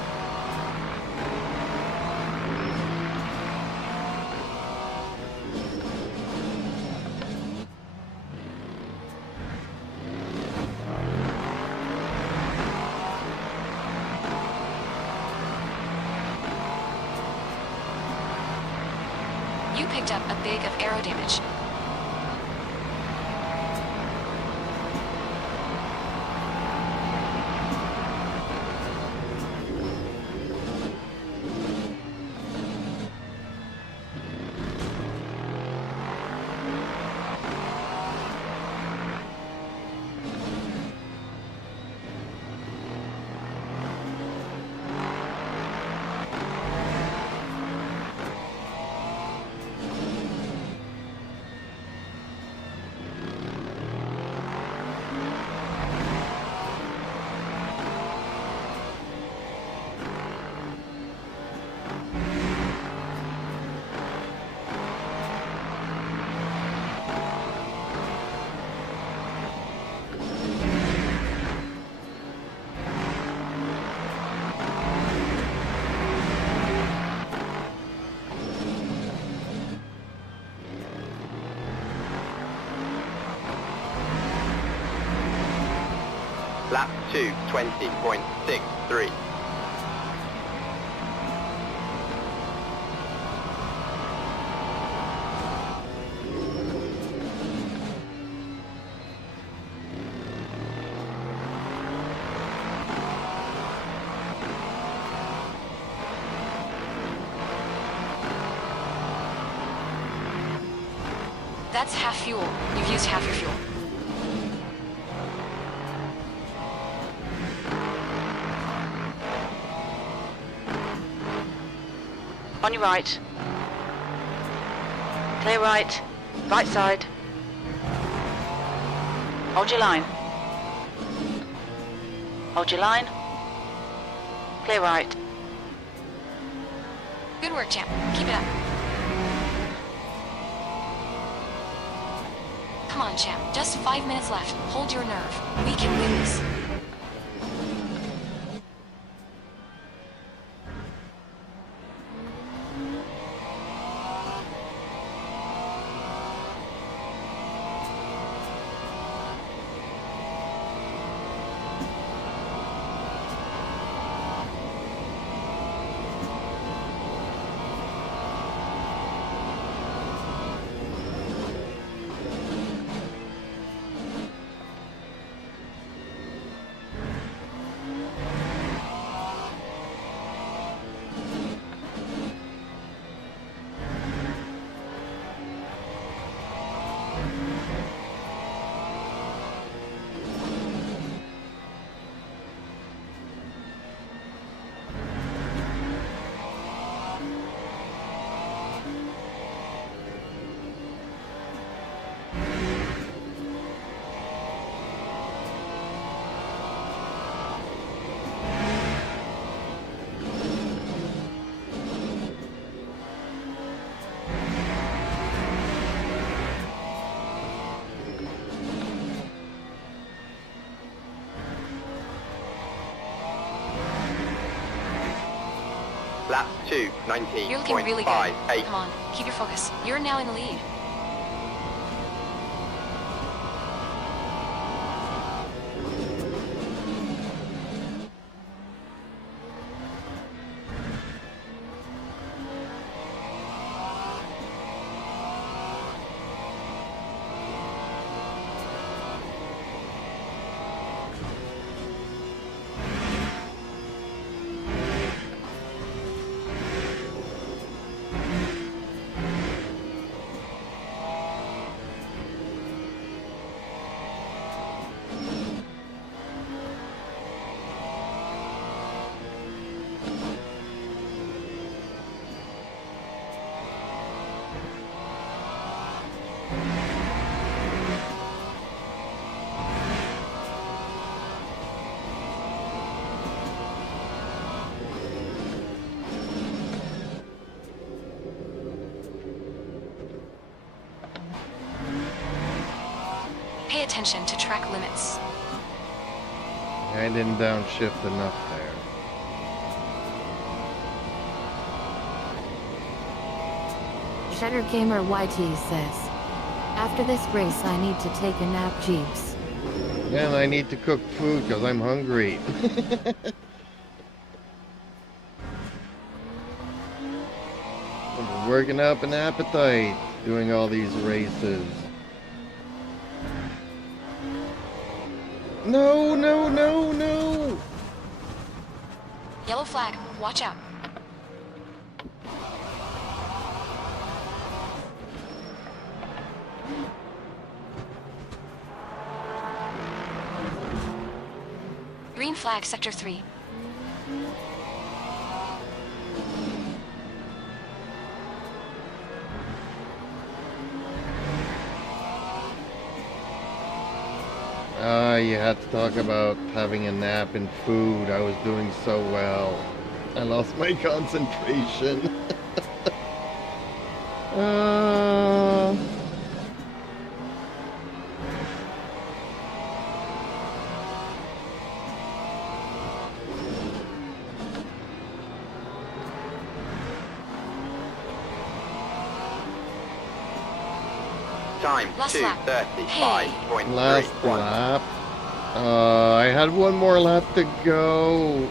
You picked up a big of aero damage. Lap 2:20.63. That's half fuel. You've used half your fuel. On your right. Clear right. Right side. Hold your line. Hold your line. Clear right. Good work, champ. Keep it up. Come on, champ. Just 5 minutes left. Hold your nerve. We can win this. Lap You're looking really good. 2:19.58. Come on, keep your focus. You're now in the lead. Pay attention to track limits. I didn't downshift enough there. Cheddar Gamer YT says, after this race I need to take a nap, Jeeps. And I need to cook food because I'm hungry. I'm working up an appetite doing all these races. No, no, no, no! Yellow flag. Watch out. Green flag, sector 3. You had to talk about having a nap and food. I was doing so well. I lost my concentration. Time Last lap. 2:35.31. Last lap. I had one more lap to go.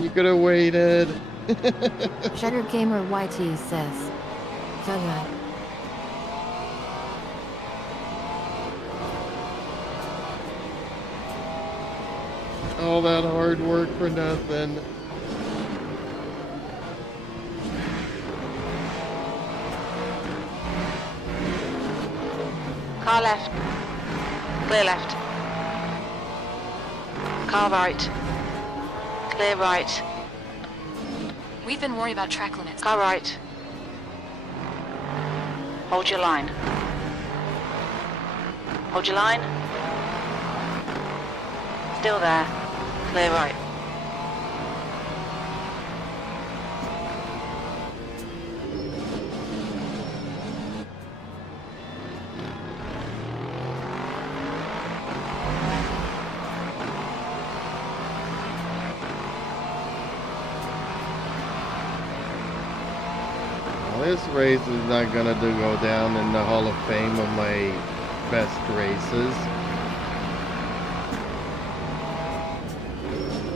You could have waited. Shutter Gamer YT says. Sugar. All that hard work for nothing. Car left. Clear left. Car right. Clear right. We've been worried about track limits. Car right. Hold your line. Hold your line. Still there. Clear right. Well, this race is not gonna go down in the Hall of Fame of my best races.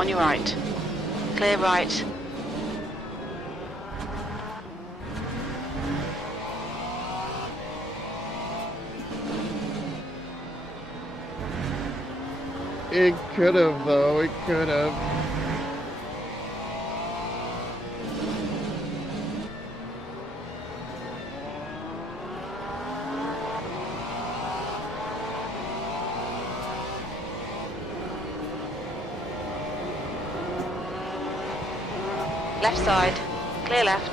On your right. Clear right. It could have, though. It could have. Left side. Clear left.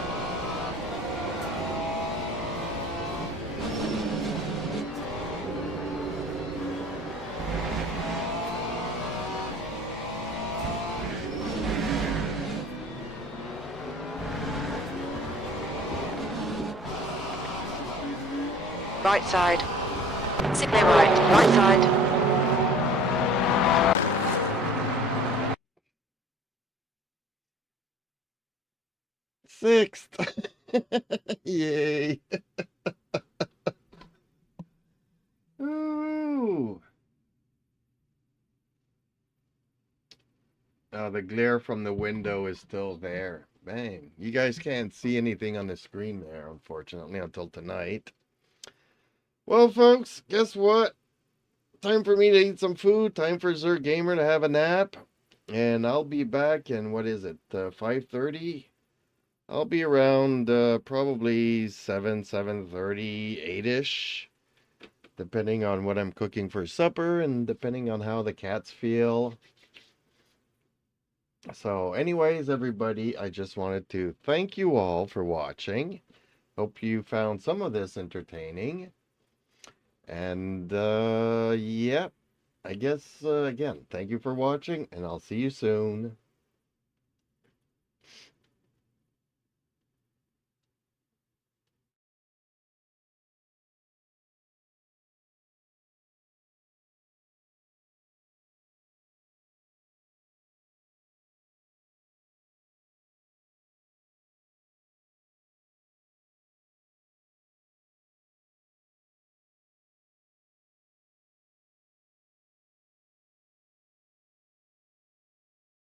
Right side. Clear right. Right side. Sixth. Yay. Ooh. Oh, the glare from the window is still there. Bang. You guys can't see anything on the screen there, unfortunately, until tonight. Well, folks, guess what? Time for me to eat some food. Time for Zer Gamer to have a nap. And I'll be back in, what is it, 5:30? I'll be around probably 7:30, 8-ish. Depending on what I'm cooking for supper and depending on how the cats feel. So anyways, everybody, I just wanted to thank you all for watching. Hope you found some of this entertaining. And yeah, I guess again, thank you for watching and I'll see you soon.